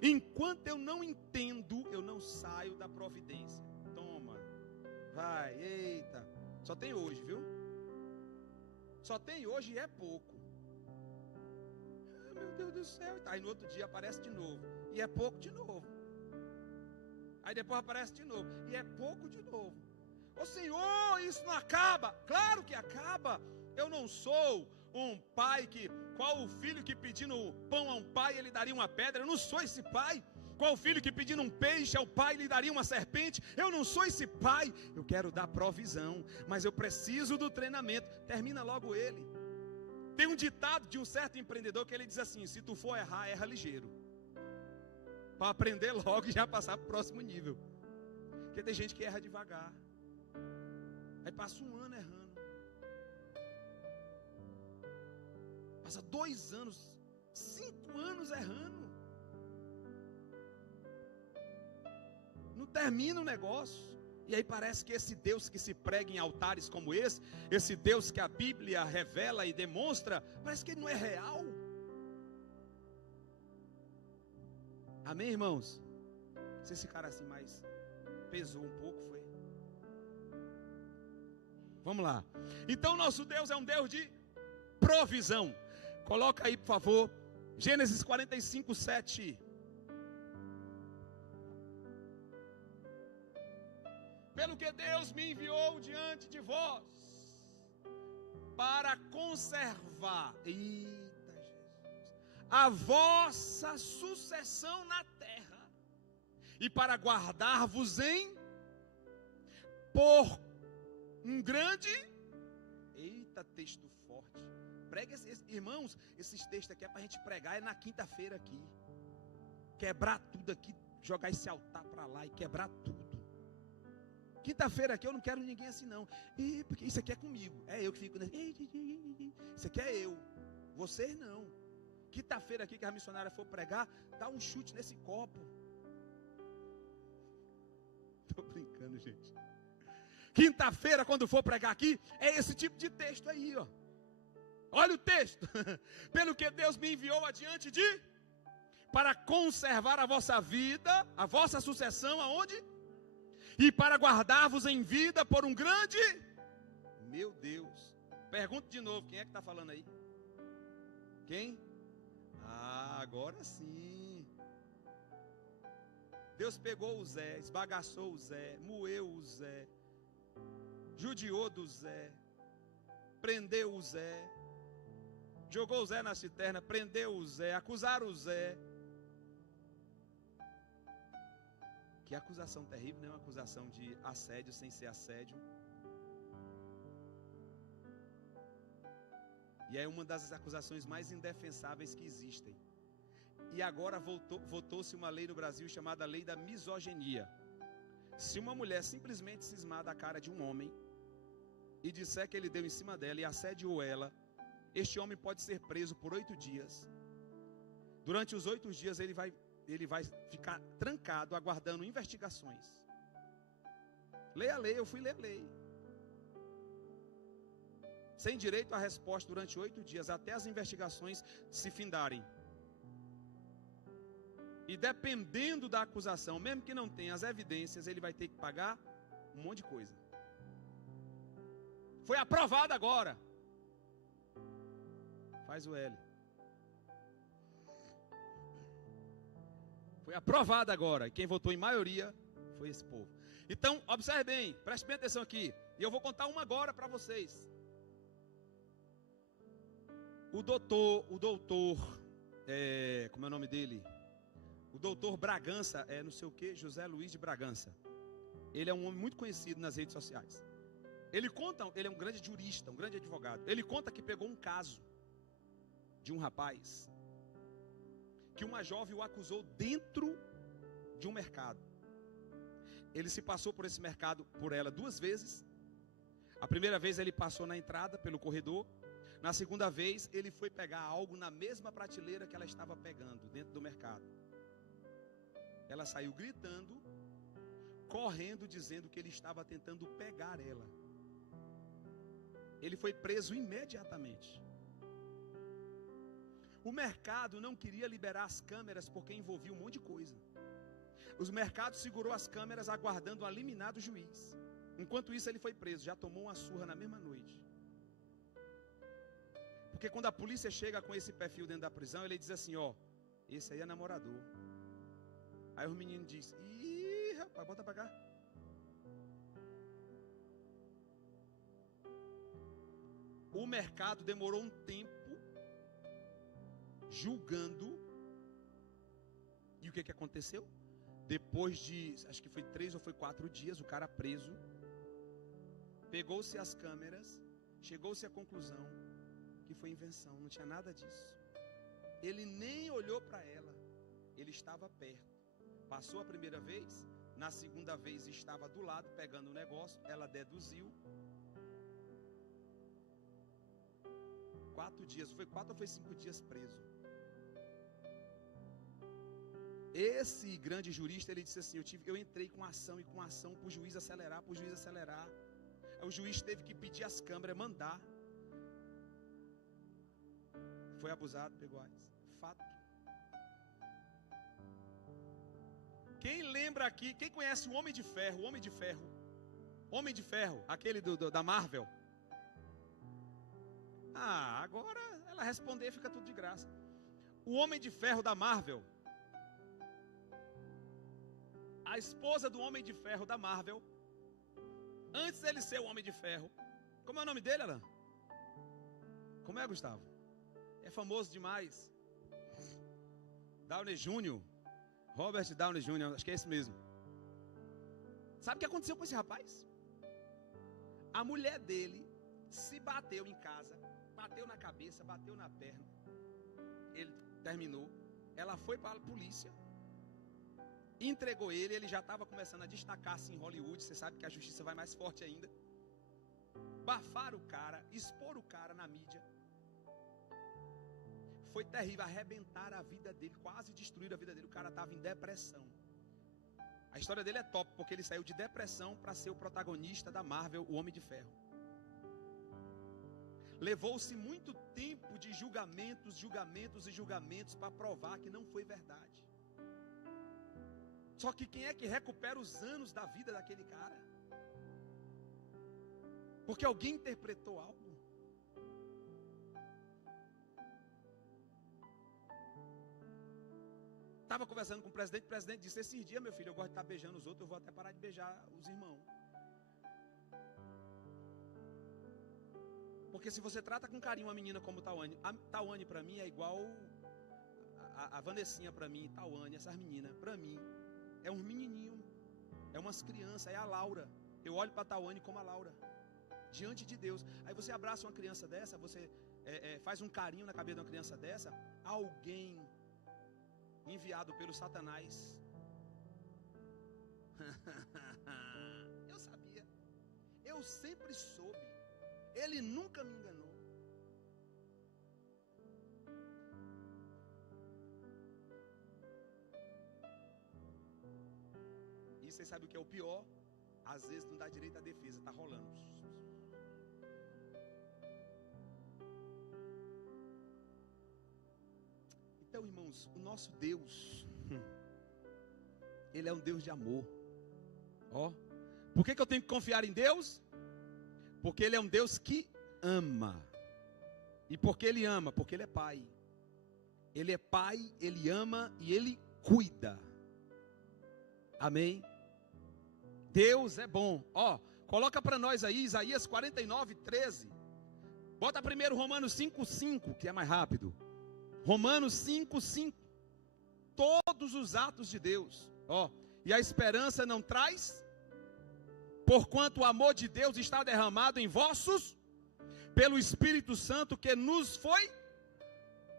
Enquanto eu não entendo, eu não saio da providência. Toma, vai, eita. Só tem hoje, viu? Só tem hoje e é pouco. Meu Deus do céu. Aí no outro dia aparece de novo. E é pouco de novo. Aí depois aparece de novo. E é pouco de novo. Ô Senhor, isso não acaba. Claro que acaba. Eu não sou um pai que... Qual o filho que pedindo pão a um pai, ele daria uma pedra? Eu não sou esse pai. Qual o filho que pedindo um peixe ao pai, lhe daria uma serpente? Eu não sou esse pai. Eu quero dar provisão, mas eu preciso do treinamento. Termina logo ele. Tem um ditado de um certo empreendedor que ele diz assim: se tu for errar, erra ligeiro, para aprender logo e já passar para o próximo nível. Porque tem gente que erra devagar. Aí passa um ano errando. Passa 2 anos, 5 anos errando. Não termina o negócio. E aí parece que esse Deus que se prega em altares como esse Deus que a Bíblia revela e demonstra, parece que ele não é real. Amém, irmãos? Se esse cara assim mais pesou um pouco, foi. Vamos lá. Então nosso Deus é um Deus de provisão. Coloca aí, por favor, Gênesis 45, 7. Pelo que Deus me enviou diante de vós, para conservar, eita Jesus, a vossa sucessão na terra, e para guardar-vos por um grande, eita texto forte, prega irmãos, esses textos aqui é para a gente pregar, é na quinta-feira aqui, quebrar tudo aqui, jogar esse altar para lá e quebrar tudo. Quinta-feira aqui eu não quero ninguém assim não, porque isso aqui é comigo, é eu que fico, isso aqui é eu, vocês não. Quinta-feira aqui que a missionária for pregar, dá um chute nesse copo. Tô brincando, gente. Quinta-feira quando for pregar aqui, é esse tipo de texto aí, ó. Olha o texto. Pelo que Deus me enviou adiante para conservar a vossa vida, a vossa sucessão, aonde? E para guardar-vos em vida por um grande, meu Deus, pergunto de novo, quem é que está falando aí? Quem? Agora sim. Deus pegou o Zé, esbagaçou o Zé, moeu o Zé, judiou do Zé, prendeu o Zé, jogou o Zé na cisterna, prendeu o Zé, acusaram o Zé. Que acusação terrível, né? Uma acusação de assédio sem ser assédio. E é uma das acusações mais indefensáveis que existem. E agora votou-se uma lei no Brasil chamada lei da misoginia. Se uma mulher simplesmente cismar da cara de um homem e disser que ele deu em cima dela e assediou ela, este homem pode ser preso por 8 dias. Durante os 8 dias ele vai ficar trancado, aguardando investigações. Leia a lei, eu fui ler a lei. Sem direito à resposta durante 8 dias, até as investigações se findarem. E dependendo da acusação, mesmo que não tenha as evidências, ele vai ter que pagar um monte de coisa. Foi aprovado agora. Faz o L. Foi aprovado agora. E quem votou em maioria foi esse povo. Então, observe bem, preste bem atenção aqui. E eu vou contar uma agora para vocês. O doutor, como é o nome dele? O doutor Bragança, não sei o que, José Luiz de Bragança. Ele é um homem muito conhecido nas redes sociais. Ele é um grande jurista, um grande advogado. Ele conta que pegou um caso de um rapaz que uma jovem o acusou dentro de um mercado. Ele se passou por esse mercado por ela 2 vezes. A primeira vez ele passou na entrada pelo corredor. Na segunda vez ele foi pegar algo na mesma prateleira que ela estava pegando dentro do mercado. Ela saiu gritando, correndo, dizendo que ele estava tentando pegar ela. Ele foi preso imediatamente. O mercado não queria liberar as câmeras porque envolvia um monte de coisa. Os mercados segurou as câmeras aguardando a liminar do juiz. Enquanto isso ele foi preso, já tomou uma surra na mesma noite. Porque quando a polícia chega com esse perfil dentro da prisão, ele diz assim, ó, esse aí é namorador. Aí os meninos dizem, ih, rapaz, bota pra cá. O mercado demorou um tempo julgando. E o que aconteceu? Depois de, acho que foi 3 ou foi 4 dias, o cara preso, pegou-se as câmeras, chegou-se à conclusão que foi invenção, não tinha nada disso. Ele nem olhou para ela, ele estava perto. Passou a primeira vez, na segunda vez estava do lado pegando o negócio, ela deduziu. 4 dias, foi 4 ou foi 5 dias preso. Esse grande jurista, ele disse assim, eu entrei com ação e com ação para o juiz acelerar, Aí o juiz teve que pedir às câmeras, mandar. Foi abusado, pegou AIDS. Fato. Quem lembra aqui, quem conhece o Homem de Ferro, Homem de Ferro, aquele da Marvel? Agora ela responder fica tudo de graça. O Homem de Ferro da Marvel, a esposa do Homem de Ferro da Marvel, antes dele ser o Homem de Ferro, como é o nome dele, Alan? Como é, Gustavo? É famoso demais. Downey Jr., Robert Downey Jr., acho que é esse mesmo. Sabe o que aconteceu com esse rapaz? A mulher dele se bateu em casa, bateu na cabeça, bateu na perna. Ele terminou. Ela foi para a polícia, entregou ele já estava começando a destacar-se em Hollywood. Você sabe que a justiça vai mais forte ainda. Bafaram o cara, expor o cara na mídia. Foi terrível, arrebentaram a vida dele, quase destruíram a vida dele. O cara estava em depressão. A história dele é top, porque ele saiu de depressão para ser o protagonista da Marvel, o Homem de Ferro. Levou-se muito tempo de julgamentos para provar que não foi verdade. Só que quem é que recupera os anos da vida daquele cara? Porque alguém interpretou algo. Estava conversando com o presidente disse, esses dias, meu filho, eu gosto de estar beijando os outros, eu vou até parar de beijar os irmãos. Porque se você trata com carinho uma menina como Tawane, a Tawane para mim é igual a Vanessinha para mim, Tawane, essas meninas, para mim, é uns menininhos, é umas crianças, é a Laura. Eu olho para a Tawane como a Laura, diante de Deus. Aí você abraça uma criança dessa, você faz um carinho na cabeça de uma criança dessa, alguém enviado pelo Satanás. Eu sabia, eu sempre soube, ele nunca me enganou. E vocês sabem o que é o pior? Às vezes não dá direito à defesa, está rolando. Então, irmãos, o nosso Deus, Ele é um Deus de amor. Por que eu tenho que confiar em Deus? Porque Ele é um Deus que ama. E por que Ele ama? Porque Ele é Pai. Ele é Pai, Ele ama e Ele cuida. Amém? Deus é bom. Coloca para nós aí Isaías 49, 13. Bota primeiro Romanos 5:5, que é mais rápido. Romanos 5:5. Todos os atos de Deus. E a esperança não traz, porquanto o amor de Deus está derramado em vossos, pelo Espírito Santo que nos foi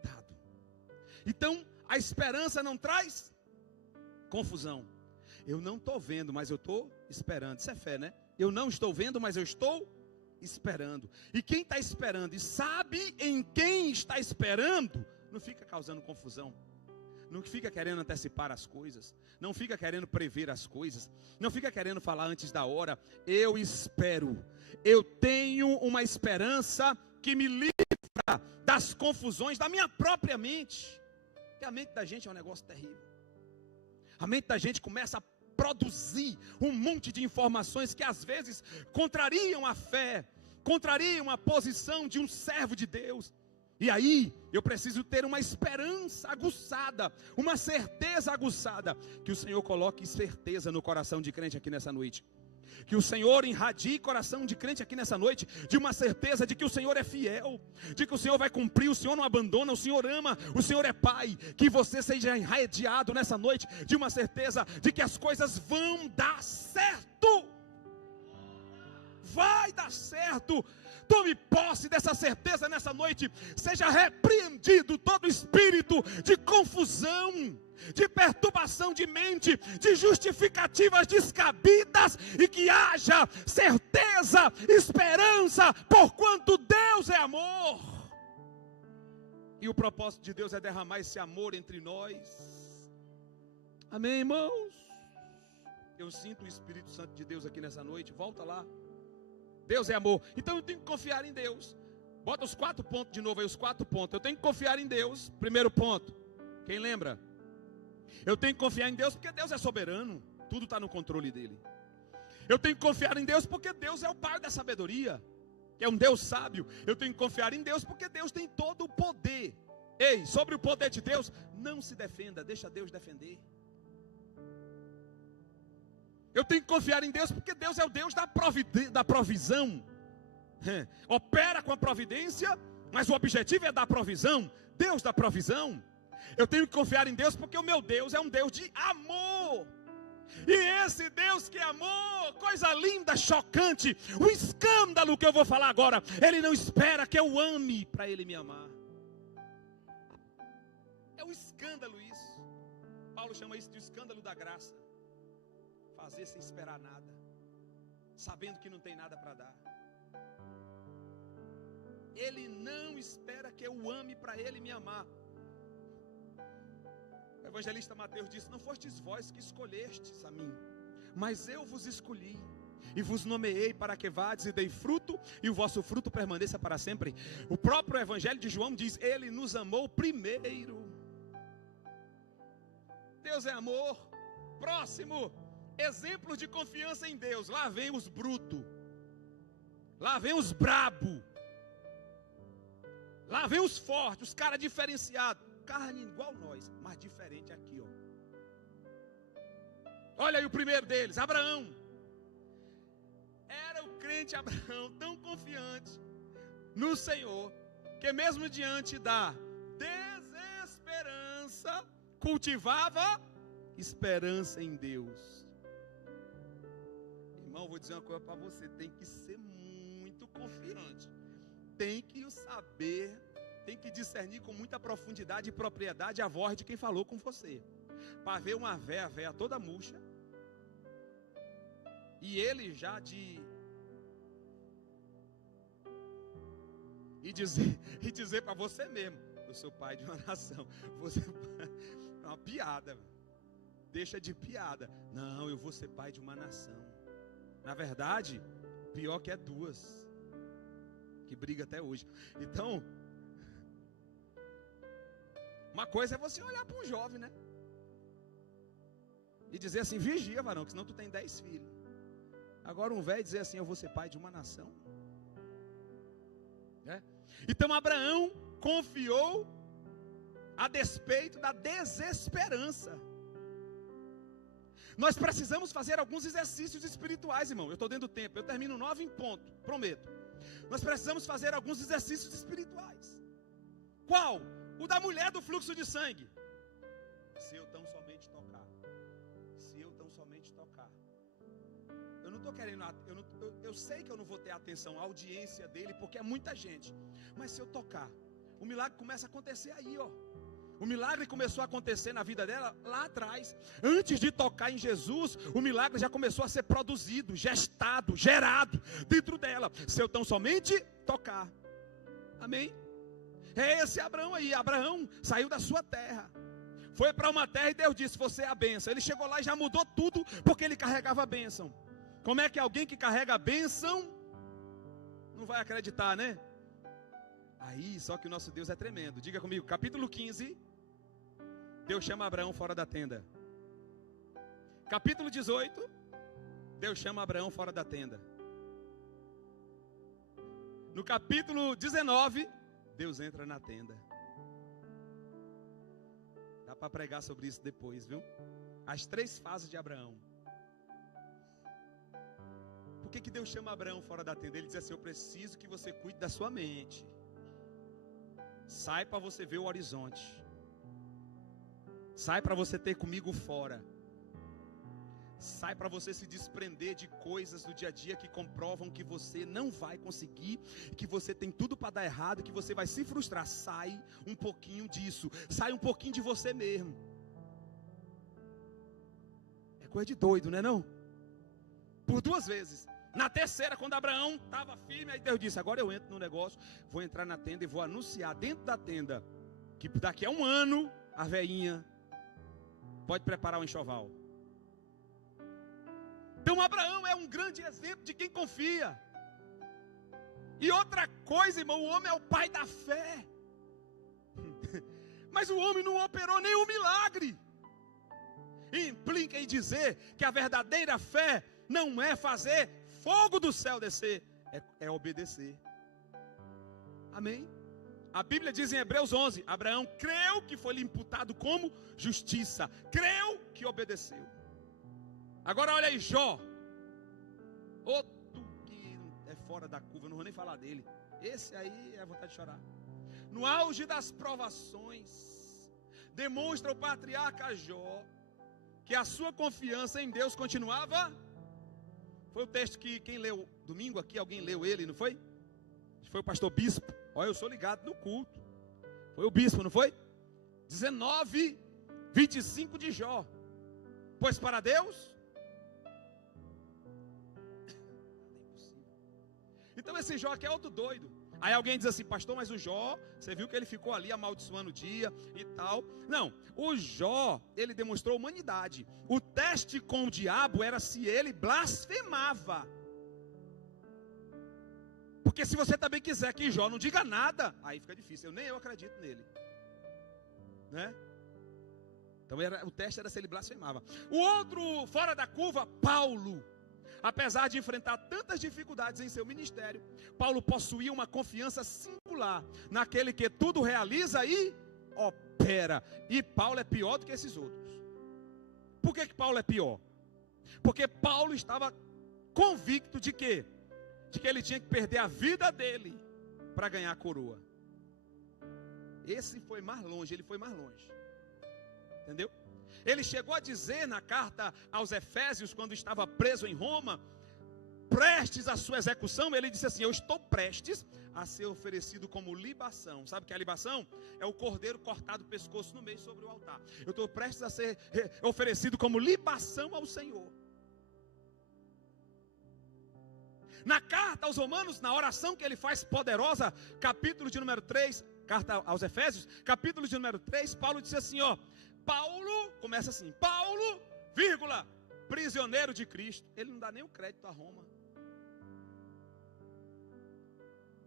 dado. Então, a esperança não traz confusão. Eu não estou vendo, mas eu estou esperando. Isso é fé, né? Eu não estou vendo, mas eu estou esperando. E quem está esperando e sabe em quem está esperando, não fica causando confusão. Não fica querendo antecipar as coisas. Não fica querendo prever as coisas. Não fica querendo falar antes da hora. Eu espero. Eu tenho uma esperança que me livra das confusões da minha própria mente. Porque a mente da gente é um negócio terrível. A mente da gente começa a produzir um monte de informações que às vezes contrariam a fé, contrariam a posição de um servo de Deus. E aí, eu preciso ter uma esperança aguçada, uma certeza aguçada. Que o Senhor coloque certeza no coração de crente aqui nessa noite. Que o Senhor irradie coração de crente aqui nessa noite, de uma certeza de que o Senhor é fiel, de que o Senhor vai cumprir, o Senhor não abandona, o Senhor ama, o Senhor é Pai. Que você seja irradiado nessa noite de uma certeza de que as coisas vão dar certo. Vai dar certo. Tome posse dessa certeza nessa noite. Seja repreendido todo espírito de confusão, de perturbação de mente, de justificativas descabidas, e que haja certeza, esperança, porquanto Deus é amor. E o propósito de Deus é derramar esse amor entre nós. Amém, irmãos? Eu sinto o Espírito Santo de Deus aqui nessa noite. Volta lá. Deus é amor. Então eu tenho que confiar em Deus. Bota os 4 pontos de novo aí, os 4 pontos. Eu tenho que confiar em Deus. Primeiro ponto. Quem lembra? Eu tenho que confiar em Deus porque Deus é soberano. Tudo está no controle dele. Eu tenho que confiar em Deus porque Deus é o Pai da sabedoria, que é um Deus sábio. Eu tenho que confiar em Deus porque Deus tem todo o poder. Ei, sobre o poder de Deus, não se defenda, deixa Deus defender. Eu tenho que confiar em Deus porque Deus é o Deus da provisão. Opera com a providência, mas o objetivo é dar provisão. Deus da provisão. Eu tenho que confiar em Deus porque o meu Deus é um Deus de amor. E esse Deus que é amor, coisa linda, chocante, o escândalo que eu vou falar agora, Ele não espera que eu ame para Ele me amar. É um escândalo isso. Paulo chama isso de escândalo da graça. Fazer sem esperar nada, sabendo que não tem nada para dar. Ele não espera que eu ame para Ele me amar. O evangelista Mateus disse: não fostes vós que escolhestes a mim, mas eu vos escolhi e vos nomeei para que vades e dei fruto, e o vosso fruto permaneça para sempre. O próprio evangelho de João diz: Ele nos amou primeiro. Deus é amor. Próximo, exemplos de confiança em Deus. Lá vem os brutos, lá vem os brabo, lá vem os fortes, os caras diferenciados. Carne igual nós, mas diferente aqui, ó. Olha aí o primeiro deles, Abraão. Era o crente Abraão tão confiante no Senhor, que mesmo diante da desesperança, cultivava esperança em Deus. Irmão, vou dizer uma coisa para você: tem que ser muito confiante, tem que saber, tem que discernir com muita profundidade e propriedade a voz de quem falou com você, para ver uma véia toda murcha, e ele já dizer para você mesmo: eu sou pai de uma nação. Você é uma piada, deixa de piada. Não, eu vou ser pai de uma nação. Na verdade, pior que é 2 que briga até hoje. Então, uma coisa é você olhar para um jovem, né? E dizer assim: vigia, varão, que senão tu tem 10 filhos. Agora um velho dizer assim: eu vou ser pai de uma nação. Então Abraão confiou a despeito da desesperança. Nós precisamos fazer alguns exercícios espirituais, irmão. Eu estou dentro do tempo, eu termino 9 em ponto, prometo. Nós precisamos fazer alguns exercícios espirituais. Qual? O da mulher do fluxo de sangue. Se eu tão somente tocar. Se eu tão somente tocar. Eu não estou querendo, eu sei que eu não vou ter atenção, a audiência dele, porque é muita gente. Mas se eu tocar, o milagre começa a acontecer aí, ó. O milagre começou a acontecer na vida dela lá atrás. Antes de tocar em Jesus, o milagre já começou a ser produzido, gestado, gerado dentro dela. Se eu tão somente tocar. Amém? É esse Abraão aí. Abraão saiu da sua terra, foi para uma terra e Deus disse: você é a bênção. Ele chegou lá e já mudou tudo, porque ele carregava a bênção. Como é que alguém que carrega a bênção não vai acreditar, né? Aí, só que o nosso Deus é tremendo. Diga comigo, capítulo 15, Deus chama Abraão fora da tenda. Capítulo 18, Deus chama Abraão fora da tenda. No capítulo 19, Deus entra na tenda. Dá para pregar sobre isso depois, viu? As 3 fases de Abraão. Por que Deus chama Abraão fora da tenda? Ele diz assim: eu preciso que você cuide da sua mente. Sai para você ver o horizonte. Sai para você ter comigo fora. Sai para você se desprender de coisas do dia a dia que comprovam que você não vai conseguir, que você tem tudo para dar errado, que você vai se frustrar. Sai um pouquinho disso. Sai um pouquinho de você mesmo. É coisa de doido, não é não? Por 2 vezes. Na terceira, quando Abraão estava firme, aí Deus disse: agora eu entro no negócio, vou entrar na tenda e vou anunciar dentro da tenda que daqui a 1 ano a velhinha Pode preparar o enxoval. Então Abraão é um grande exemplo de quem confia. E outra coisa, irmão, o homem é o pai da fé. Mas o homem não operou nenhum milagre. Implica em dizer que a verdadeira fé não é fazer fogo do céu descer, é obedecer. Amém? A Bíblia diz em Hebreus 11, Abraão creu que foi lhe imputado como justiça, creu que obedeceu. Agora olha aí Jó, outro que é fora da curva, não vou nem falar dele. Esse aí é vontade de chorar. No auge das provações, demonstra o patriarca Jó que a sua confiança em Deus continuava. Foi o texto que quem leu domingo aqui, alguém leu ele, não foi? Foi o pastor Bispo. Olha, eu sou ligado no culto. Foi o Bispo, não foi? 19, 25 de Jó. Pois para Deus então esse Jó aqui é outro doido. Aí alguém diz assim, pastor, mas o Jó, você viu que ele ficou ali amaldiçoando o dia e tal. Não, o Jó, ele demonstrou humanidade. O teste com o diabo era se ele blasfemava. Porque se você também quiser que Jó não diga nada, aí fica difícil, nem eu acredito nele, né? Então o teste era se ele blasfemava. O outro fora da curva, Paulo. Apesar de enfrentar tantas dificuldades em seu ministério, Paulo possuía uma confiança singular naquele que tudo realiza e opera. E Paulo é pior do que esses outros. Por que Paulo é pior? Porque Paulo estava convicto de quê? De que ele tinha que perder a vida dele para ganhar a coroa. Esse foi mais longe, ele foi mais longe. Entendeu? Ele chegou a dizer na carta aos Efésios, quando estava preso em Roma, prestes à sua execução, ele disse assim, eu estou prestes a ser oferecido como libação. Sabe o que é a libação? É o cordeiro cortado o pescoço no meio sobre o altar. Eu estou prestes a ser oferecido como libação ao Senhor. Na carta aos Romanos, na oração que ele faz poderosa, capítulo de número 3, carta aos Efésios, capítulo de número 3, Paulo disse assim, ó, Paulo, começa assim, Paulo, vírgula, prisioneiro de Cristo. Ele não dá nem o crédito a Roma.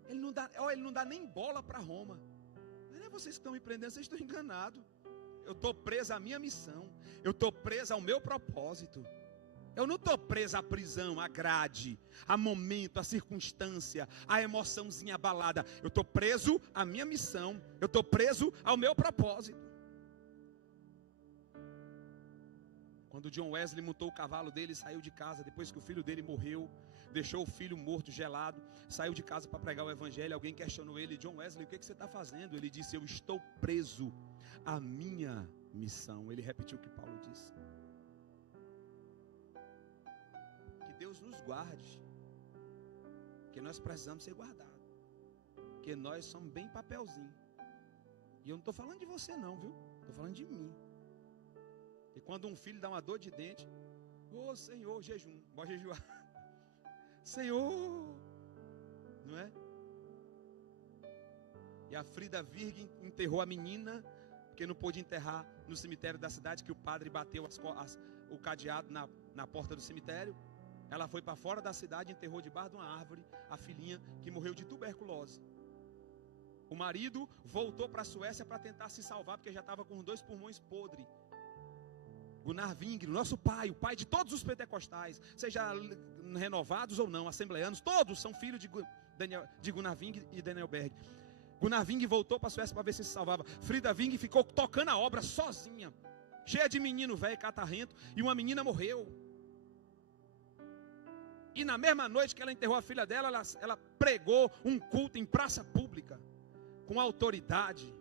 Ele não dá nem bola para Roma. Não é vocês que estão me prendendo, vocês estão enganados. Eu estou preso à minha missão. Eu estou preso ao meu propósito. Eu não estou preso à prisão, à grade, a momento, a circunstância, a emoçãozinha abalada. Eu estou preso à minha missão. Eu estou preso ao meu propósito. Quando John Wesley montou o cavalo dele e saiu de casa, depois que o filho dele morreu, deixou o filho morto, gelado, saiu de casa para pregar o evangelho, alguém questionou ele, John Wesley, o que você está fazendo? Ele disse, eu estou preso à minha missão. Ele repetiu o que Paulo disse. Que Deus nos guarde, que nós precisamos ser guardados, que nós somos bem papelzinho. E eu não estou falando de você não, viu? Estou falando de mim. E quando um filho dá uma dor de dente, ô Senhor, jejum, bora jejuar. Senhor, não é? E a Frida Virgem enterrou a menina, porque não pôde enterrar no cemitério da cidade, que o padre bateu o cadeado na porta do cemitério. Ela foi para fora da cidade e enterrou debaixo de uma árvore a filhinha que morreu de tuberculose. O marido voltou para a Suécia para tentar se salvar, porque já estava com os 2 pulmões podres. Gunnar Wingre, nosso pai, o pai de todos os pentecostais, seja renovados ou não, assembleanos, todos são filhos de Gunnar Wingre e Daniel Berg. Gunnar Wingre voltou para a Suécia para ver se salvava. Frida Wingre ficou tocando a obra sozinha, cheia de menino velho catarrento, e uma menina morreu. E na mesma noite que ela enterrou a filha dela, ela pregou um culto em praça pública, com autoridade,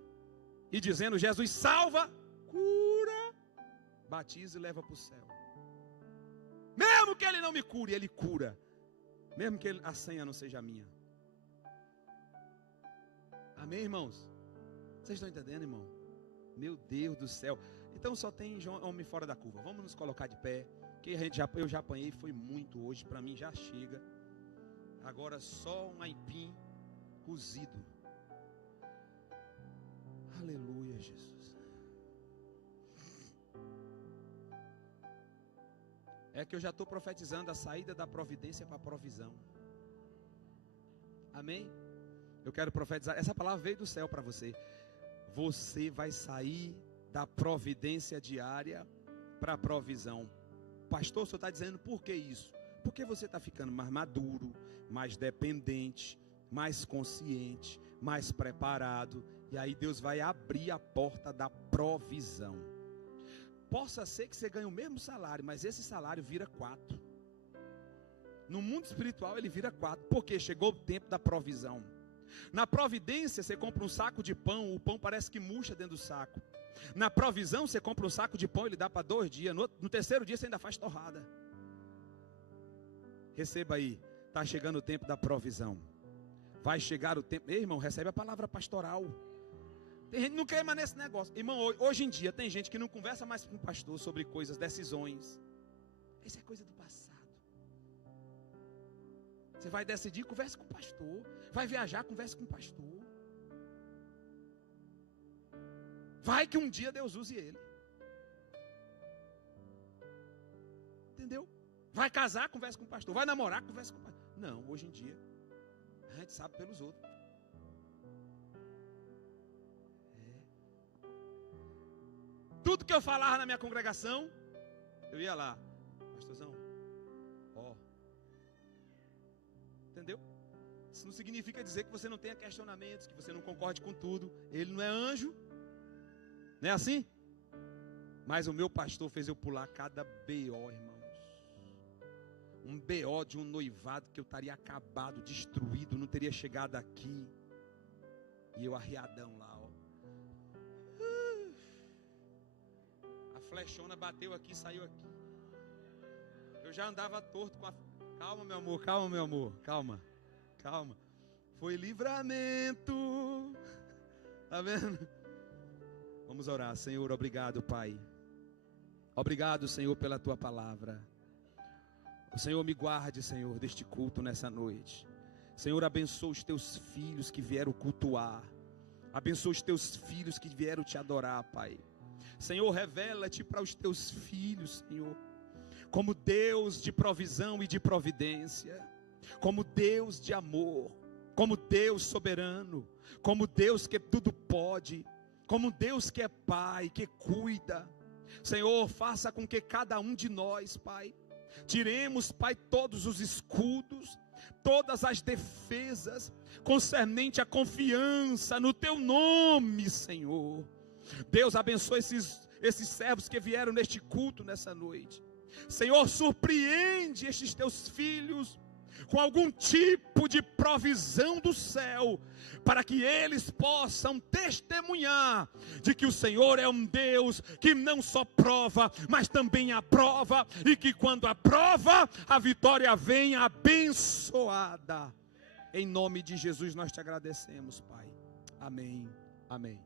e dizendo, Jesus salva, cura, batiza e leva para o céu. Mesmo que ele não me cure, ele cura. Mesmo que a senha não seja minha. Amém, irmãos? Vocês estão entendendo, irmão? Meu Deus do céu. Então só tem homem fora da curva. Vamos nos colocar de pé. Que eu já apanhei, foi muito hoje. Para mim já chega. Agora só um aipim cozido. Aleluia, Jesus. É que eu já estou profetizando a saída da providência para a provisão. Amém? Eu quero profetizar. Essa palavra veio do céu para você. Você vai sair da providência diária para a provisão. Pastor, o senhor está dizendo por que isso? Porque você está ficando mais maduro, mais dependente, mais consciente, mais preparado. E aí Deus vai abrir a porta da provisão. Possa ser que você ganhe o mesmo salário, mas esse salário vira 4. No mundo espiritual ele vira 4, porque chegou o tempo da provisão. Na providência você compra um saco de pão, o pão parece que murcha dentro do saco. Na provisão você compra um saco de pão, ele dá para 2 dias, no terceiro dia você ainda faz torrada. Receba aí, está chegando o tempo da provisão. Vai chegar o tempo, ei, irmão, recebe a palavra pastoral. Tem gente que não quer mais nesse negócio. Irmão, hoje em dia tem gente que não conversa mais com o pastor sobre coisas, decisões. Isso é coisa do passado. Você vai decidir, converse com o pastor. Vai viajar, converse com o pastor. Vai que um dia Deus use ele. Entendeu? Vai casar, converse com o pastor. Vai namorar, converse com o pastor. Não, hoje em dia a gente sabe pelos outros. Tudo que eu falava na minha congregação, eu ia lá, pastorzão, entendeu? Isso não significa dizer que você não tenha questionamentos, que você não concorde com tudo. Ele não é anjo, não é assim? Mas o meu pastor fez eu pular cada B.O., irmãos. Um B.O. de um noivado que eu estaria acabado, destruído, não teria chegado aqui. E eu arriadão lá, ó. A flechona bateu aqui e saiu aqui. Eu já andava torto com a... Calma, meu amor, calma, meu amor. Calma, calma. Foi livramento. Tá vendo? Vamos orar. Senhor, obrigado, Pai. Obrigado, Senhor, pela Tua palavra. O Senhor me guarde, Senhor, deste culto nessa noite. Senhor, abençoa os Teus filhos que vieram cultuar. Abençoa os Teus filhos que vieram Te adorar, Pai. Senhor, revela-te para os Teus filhos, Senhor, como Deus de provisão e de providência, como Deus de amor, como Deus soberano, como Deus que tudo pode, como Deus que é Pai, que cuida. Senhor, faça com que cada um de nós, Pai, tiremos, Pai, todos os escudos, todas as defesas, concernente à confiança no Teu nome, Senhor. Deus, abençoe esses servos que vieram neste culto nessa noite. Senhor, surpreende estes Teus filhos com algum tipo de provisão do céu, para que eles possam testemunhar de que o Senhor é um Deus que não só prova, mas também aprova, e que quando aprova, a vitória vem abençoada. Em nome de Jesus nós Te agradecemos, Pai. Amém. Amém.